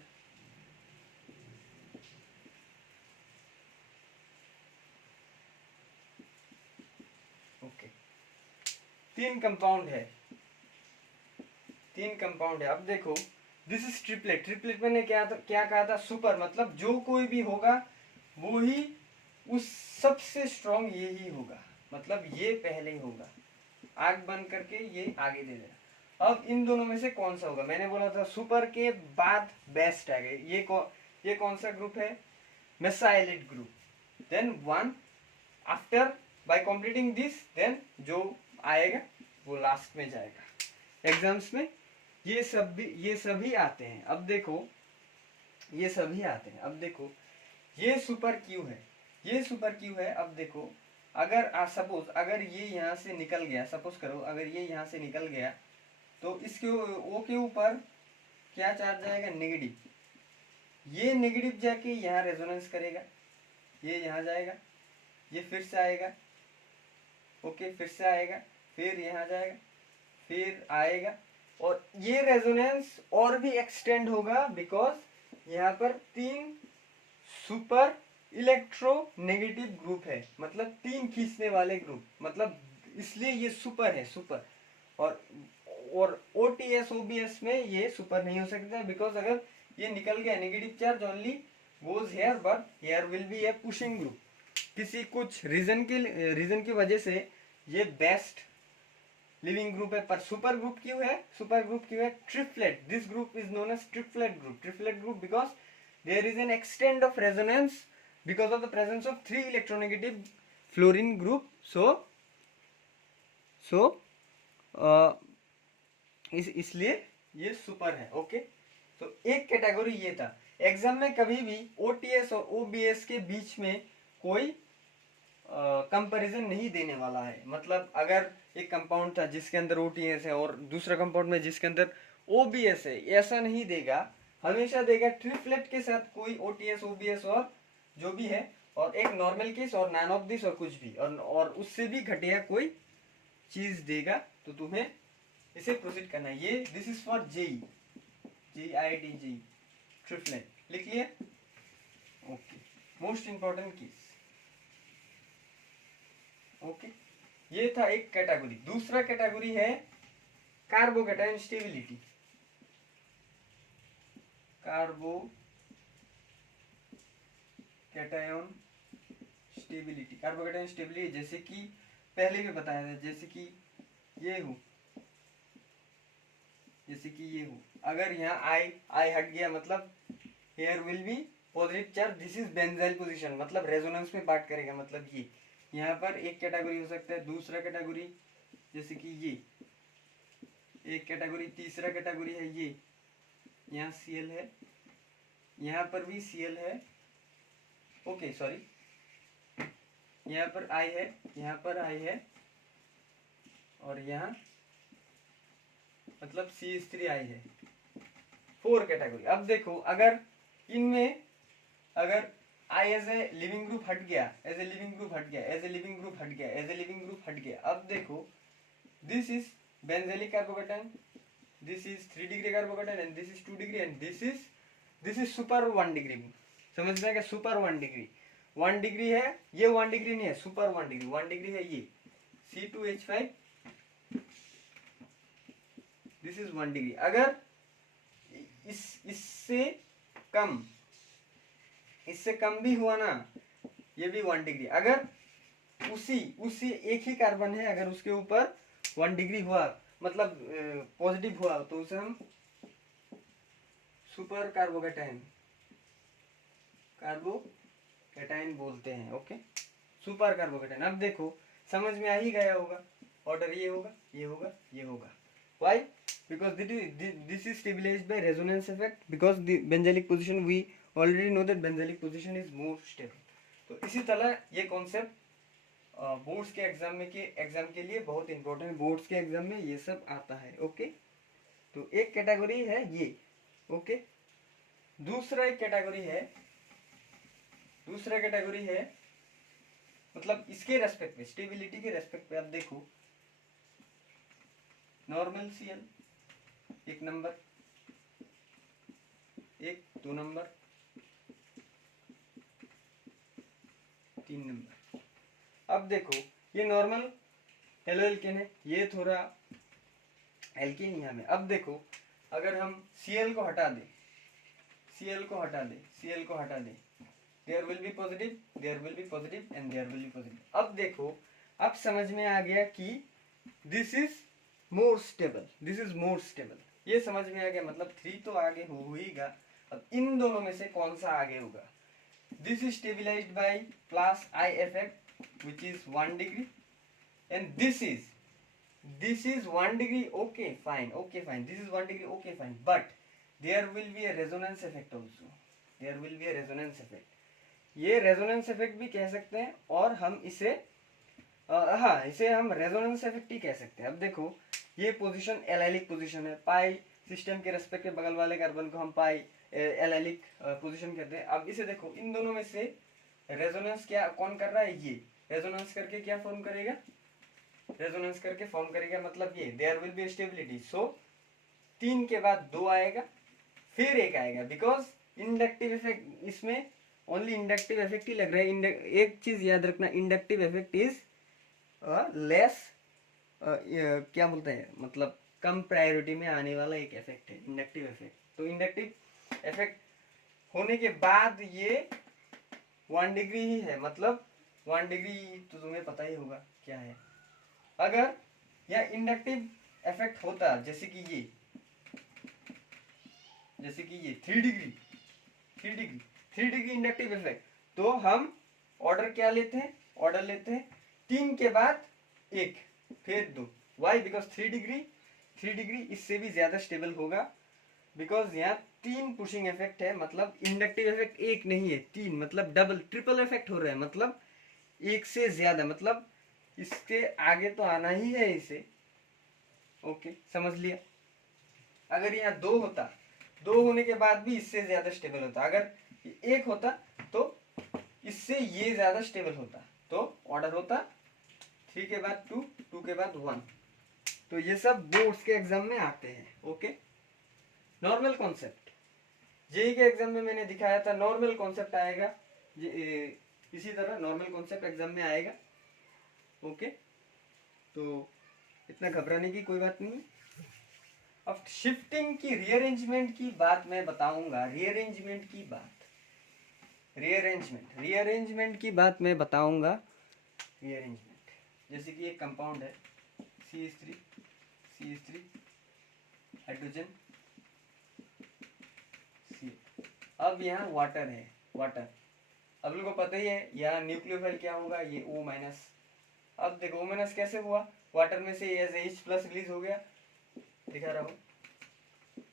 okay, तीन कंपाउंड है, तीन कंपाउंड है। अब देखो दिस इज ट्रिपलेट, ट्रिपलेट मैंने क्या कहा था, सुपर, मतलब जो कोई भी होगा वो ही उस सबसे स्ट्रॉन्ग ये ही होगा, मतलब ये पहले ही होगा, आग बंद करके ये आगे दे देना। अब इन दोनों में से कौन सा होगा, मैंने बोला था सुपर के बाद बेस्ट आएगा, ये कौन सा ग्रुप है, mesylate group. Then one after by completing this, then जो आएगा वो लास्ट में जाएगा। एग्जाम्स में ये सभी आते हैं। अब देखो ये सभी आते हैं। अब देखो ये सुपर क्यू है, ये सुपर क्यू है। अब देखो अगर सपोज अगर ये यहाँ से निकल गया, सपोज करो अगर ये यहाँ से निकल गया तो इसके ओ के ऊपर क्या चार्ज आएगा, नेगेटिव। ये नेगेटिव जाके यहाँ रेजोनेंस करेगा, ये यहाँ जाएगा, ये फिर से आएगा ओके, फिर से आएगा, फिर यहाँ जाएगा, फिर आएगा, और ये रेजोनेंस और भी एक्सटेंड होगा बिकॉज यहाँ पर तीन सुपर इलेक्ट्रोनेगेटिव ग्रुप है, मतलब तीन खींचने वाले ग्रुप, मतलब इसलिए ये सुपर है, सुपर। और OTS OBS में ये सुपर नहीं हो सकता बिकॉज अगर ये निकल गया negative charge only goes hair, but here will be A pushing group. किसी कुछ रीजन की वजह से ये बेस्ट लिविंग ग्रुप है, पर सुपर ग्रुप क्यों है, सुपर ग्रुप क्यों है, triplet, this group is known as triplet group, triplet group because there is an extent of resonance because of the presence of 3 electronegative fluorine group, इसलिए ये super है okay. तो एक category ये था। एग्जाम में कभी भी OTS और OBS के बीच में कोई कंपैरिजन नहीं देने वाला है, मतलब अगर एक कंपाउंड था जिसके अंदर OTS है और दूसरा कंपाउंड में जिसके अंदर OBS है, ऐसा नहीं देगा, हमेशा देगा ट्रिपलेट के साथ कोई OTS OBS और जो भी है, और एक नॉर्मल केस और नॉन ऑफ दिस और कुछ भी, और उससे भी घटिया कोई चीज देगा तो तुम्हें इसे प्रोसीड करना है। ये this is for JEE, JIT जी ट्रिपलेट, लिख लिया। Okay, most important case. Okay, ये था एक कैटेगरी। दूसरा कैटेगरी है carbocation stability. Carbocation stability, carbocation stability जैसे कि पहले भी बताया था, जैसे कि ये हो, जैसे कि ये हो, अगर यहाँ आई हट गया मतलब here will be positive charge, this is benzyl position, मतलब रेजोनेंस में पार्ट करेगा, मतलब ये यहाँ पर एक कैटेगरी हो सकता है। दूसरा कैटेगरी जैसे कि ये एक कैटेगरी। तीसरा कैटेगरी है ये, यहाँ Cl है, यहाँ पर भी Cl है, ओके सॉरी, यहाँ पर I है, यहाँ पर I है, और यहाँ मतलब CH3I है। 4 कैटेगरी। अब देखो अगर इनमें अगर I as a leaving group हट गया, एज ए लिविंग ग्रुप हट गया, एज ए लिविंग ग्रुप हट गया, एज ए लिविंग ग्रुप हट गया, अब देखो this is benzylic carbocation, this is 3 degree carbocation, and this is 2 degree, and this is super 1 degree. समझ में क्या सुपर 1 डिग्री? 1 डिग्री है ये, 1 डिग्री नहीं है, सुपर 1 डिग्री। 1 डिग्री है ये C2H5, दिस इज 1 डिग्री। अगर इससे कम भी हुआ ना, ये भी 1 डिग्री। अगर उसी एक ही कार्बन है, अगर उसके ऊपर 1 डिग्री हुआ मतलब पॉजिटिव हुआ, तो उसे हम सुपर कार्बोकैटायन बोलते हैं। Okay, super carbocation. अब देखो समझ में आ ही गया होगा, ऑर्डर ये होगा, ये होगा, ये होगा। Why? Because this is stabilized by resonance effect, because the benzylic position we already know that benzylic position is more stable. तो इसी तरह ये कॉन्सेप्ट बोर्ड्स के एग्जाम के लिए बहुत इंपॉर्टेंट, बोर्ड्स के एग्जाम में ये सब आता है। ओके, तो एक कैटेगरी है ये। ओके, दूसरा कैटेगरी है मतलब इसके रेस्पेक्ट पे, स्टेबिलिटी के रेस्पेक्ट पे। आप देखो normal Cl 1 number, 1 2 number, 3 number. अब देखो ये नॉर्मल हेलो एल्केन है, ये थोड़ा एल्केन यहाँ में। अब देखो अगर हम Cl को हटा दे, there will be positive, there will be positive, and there will be positive. अब देखो अब समझ में आ गया कि दिस इज मोर स्टेबल, ये समझ में आ गया। मतलब 3 तो आगे होगा, अब इन दोनों में से कौन सा आगे होगा? This is stabilised by plus I effect which is 1 degree, and this is 1 degree. Okay fine, this is 1 degree, okay fine, but there will be a resonance effect also, ये रेजोनेंस इफेक्ट भी कह सकते हैं, और हम इसे हाँ, इसे हम रेजोनेंस इफेक्ट ही कह सकते हैं। अब देखो ये पोजीशन एलाइलिक पोजीशन है, पाई सिस्टम के रेस्पेक्ट के बगल वाले कार्बन को हम पाई एलाइलिक पोजीशन कहते हैं। अब इसे देखो इन दोनों में से रेजोनेंस क्या कौन कर रहा है? ये रेजोनेंस करके क्या फॉर्म करेगा? मतलब ये देयर विल बी स्टेबिलिटी। सो 3 के बाद 2 आएगा, फिर 1 आएगा, बिकॉज इंडक्टिव इफेक्ट इसमें ओनली इंडक्टिव इफेक्ट ही लग रहा है। एक चीज याद रखना, इंडक्टिव इफेक्ट इज लेस क्या बोलते हैं, मतलब कम प्रायोरिटी में आने वाला एक इफेक्ट है इंडक्टिव इफेक्ट। तो इंडक्टिव इफेक्ट होने के बाद ये 1 डिग्री ही है, मतलब 1 डिग्री तो तुम्हें पता ही होगा क्या है। अगर यह इंडक्टिव इफेक्ट होता जैसे कि ये 3 डिग्री इंडक्टिव इफेक्ट, तो हम ऑर्डर क्या लेते हैं? 3 के बाद 1 फिर 2। वाई? बिकॉज 3 डिग्री इससे भी ज्यादा स्टेबल होगा, बिकॉज यहाँ 3 पुशिंग इफेक्ट है, मतलब इंडक्टिव इफेक्ट 1 नहीं है 3, मतलब डबल ट्रिपल इफेक्ट हो रहा है, मतलब 1 से ज्यादा, मतलब इसके आगे तो आना ही है इसे। ओके, समझ लिया। अगर यहाँ 2 होता, 2 होने के बाद भी इससे ज्यादा स्टेबल होता, अगर 1 होता तो इससे उससे ये ज्यादा स्टेबल होता, तो ऑर्डर होता 3 के बाद 2, 2 के बाद 1। तो ये सब बोर्ड्स के एग्जाम में आते हैं। ओके, नॉर्मल कॉन्सेप्ट जेई के एग्जाम में मैंने दिखाया था, नॉर्मल कॉन्सेप्ट आएगा इसी तरह नॉर्मल कॉन्सेप्ट एग्जाम में आएगा। ओके, तो इतना घबराने की कोई बात नहीं है। अब शिफ्टिंग की रीअरेंजमेंट की बात मैं बताऊंगा, रीअरेंजमेंट की बात, रीअरेंजमेंट की बात मैं बताऊंगा। रीअरेंजमेंट जैसे कि एक कंपाउंड है CH3 हाइड्रोजन C। अब यहाँ वाटर है, वाटर अब लोगों को पता ही है यहाँ न्यूक्लियोफाइल क्या होगा, ये O-। अब देखो O- कैसे हुआ, वाटर में से H+ रिलीज हो गया, दिखा रहा हूँ,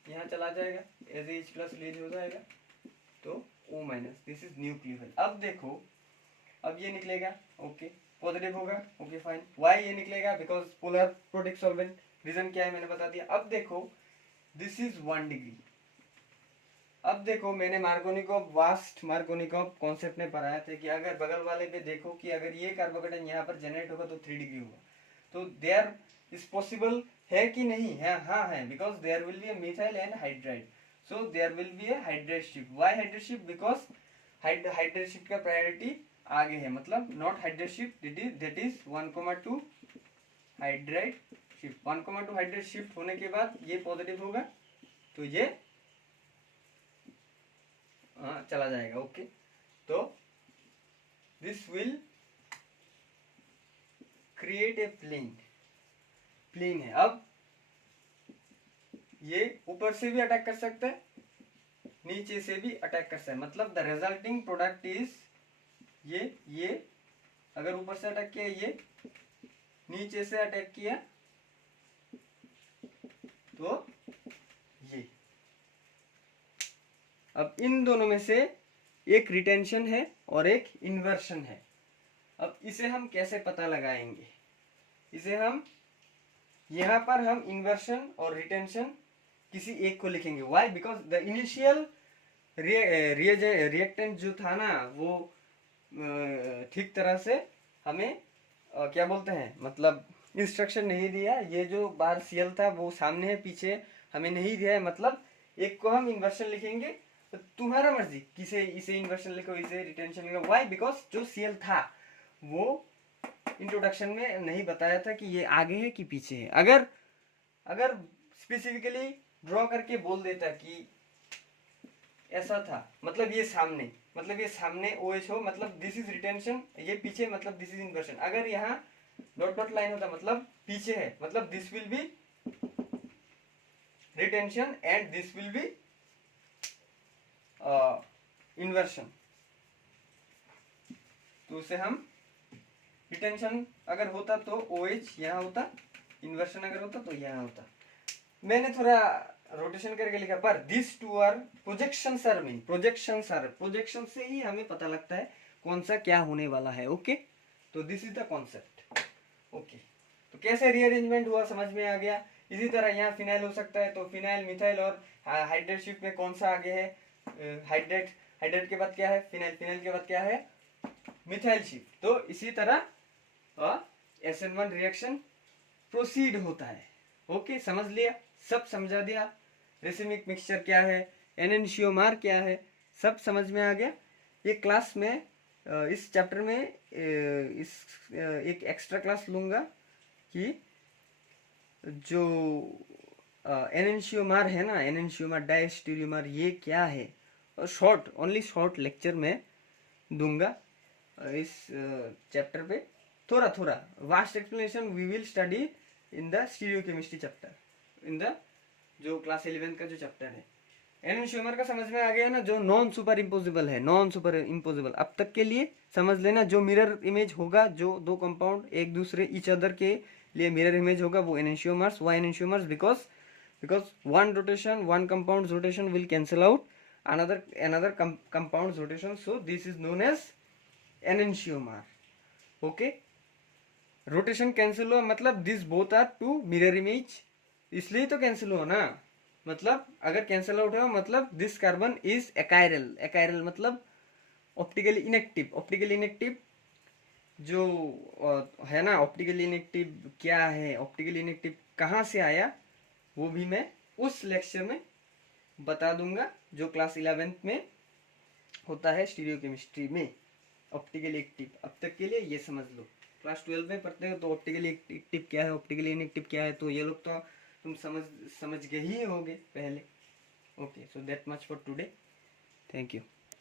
यहाँ चला जाएगा H+ रिलीज हो जाएगा, तो O-, दिस इज न्यूक्लियोफाइल। अब देखो, अब ये निकलेगा, ओके पॉजिटिव होगा, ओके फाइन। वाई ये निकलेगा, because polar protic solvent, reason क्या है मैंने बता दिया। अब देखो दिस इज 1 डिग्री। अब देखो मैंने मार्कोनिकॉफ, वास्ट मार्कोनिकॉफ कॉन्सेप्ट में पढ़ाया था कि अगर बगल वाले पे देखो कि अगर ये कार्बोकेटाइन यहाँ पर जनरेट होगा तो 3 डिग्री होगा, तो देयर इज पॉसिबल है कि नहीं है, हाँ है, because there will be a methyl and hydride, so there will be a hydride shift. Why hydride shift, because hydride shift का प्रायोरिटी आगे है, मतलब not hydride shift, that is 1,2 hydride shift. 1,2 hydride shift होने के बाद ये positive होगा, तो ये चला जाएगा। ओके, तो this will create a plane है। अब ये ऊपर से भी अटैक कर सकता है, नीचे से भी अटैक कर सकता है, मतलब द रिजल्टिंग प्रोडक्ट इज ये अगर ऊपर से अटैक किया, ये नीचे से अटैक किया, तो ये। अब इन दोनों में से एक रिटेंशन है और एक इन्वर्शन है। अब इसे हम कैसे पता लगाएंगे, इसे हम यहां पर हम इन्वर्शन और रिटेंशन किसी एक को लिखेंगे। Why, because the initial reactant जो था ना वो ठीक तरह से हमें क्या बोलते हैं, मतलब इंस्ट्रक्शन नहीं दिया। ये जो बार सीएल था वो सामने है, पीछे हमें नहीं दिया है, मतलब एक को हम इन्वर्शन लिखेंगे, तो तुम्हारा मर्जी किसे, इसे इन्वर्शन लिखो, इसे रिटेंशन लिखो। व्हाई, बिकॉज जो सीएल था वो इंट्रोडक्शन में नहीं बताया था कि ये आगे है कि पीछे है। अगर स्पेसिफिकली ड्रॉ करके बोल देता कि ऐसा था, मतलब ये सामने OH हो, मतलब दिस इज रिटेंशन, ये पीछे, मतलब दिस इज इन्वर्शन। अगर यहाँ डॉट लाइन होता मतलब पीछे है, मतलब this will B retention and this will B inversion. तो उसे हम रिटेंशन अगर होता तो OH यहाँ होता, इन्वर्शन अगर होता तो यहाँ होता। मैंने थोड़ा रोटेशन करके लिखा, पर this two are projection are mean, projection से ही हमें पता लगता है कौन सा क्या होने वाला है। ओके, तो this is the concept. Okay, तो कैसे रीअरेंजमेंट हुआ समझ में आ गया। इसी तरह यहाँ फिनाइल हो सकता है, तो फिनाइल, मिथाइल और हाइड्रेट शिफ्ट में कौन सा आगे है, हाइड्रेट के बाद क्या है, फिनाइल के बाद क्या है, मिथाइल शिफ्ट। तो इसी तरह SN1 रिएक्शन प्रोसीड होता है। ओके, समझ लिया, सब समझा दिया। रेसिमिक मिक्सचर क्या है, एनेंशियोमार क्या है, सब समझ में आ गया। ये क्लास में इस चैप्टर में एक एक्स्ट्रा क्लास लूँगा कि जो एनेंशियोमार है ना, एनेंशियोमार डायस्टीरियोमार, ये क्या है, और ओनली शॉर्ट लेक्चर में दूंगा इस चैप्टर पे। थोड़ा vast explanation we will study in the stereochemistry chapter, in the जो क्लास 11 का जो चैप्टर है। एनेंशियोमर का समझ में आ गया ना, जो नॉन सुपर इम्पोजिबल है, नॉन सुपर इम्पोजिबल अब तक के लिए समझ लेना। जो मिरर इमेज होगा, जो दो कंपाउंड एक दूसरे ईच अदर के लिए मिरर इमेज होगा, वो enantiomers. Why enantiomers, because one rotation, one compound rotation will cancel out another compound's rotation, so this is known as enantiomer. okay, rotation cancel हुआ मतलब this both are two mirror image, इसलिए तो cancel हुआ ना। मतलब अगर cancel out हुआ मतलब दिस कार्बन इज एकायरल, एकायरल मतलब ऑप्टिकली इनेक्टिव जो है ना, ऑप्टिकली इनेक्टिव क्या है, ऑप्टिकली इनेक्टिव कहाँ से आया, वो भी मैं उस लेक्चर में बता दूंगा जो क्लास 11th में होता है स्टीरियो केमिस्ट्री में। ऑप्टिकली एक्टिव अब तक के लिए ये समझ लो, क्लास 12 में पढ़ते हो तो ऑप्टिकली एक्टिव क्या है, ऑप्टिकली इनेक्टिव क्या है, तो ये लोग तो तुम समझ गए ही होगे पहले। Okay, so that much for today, thank you.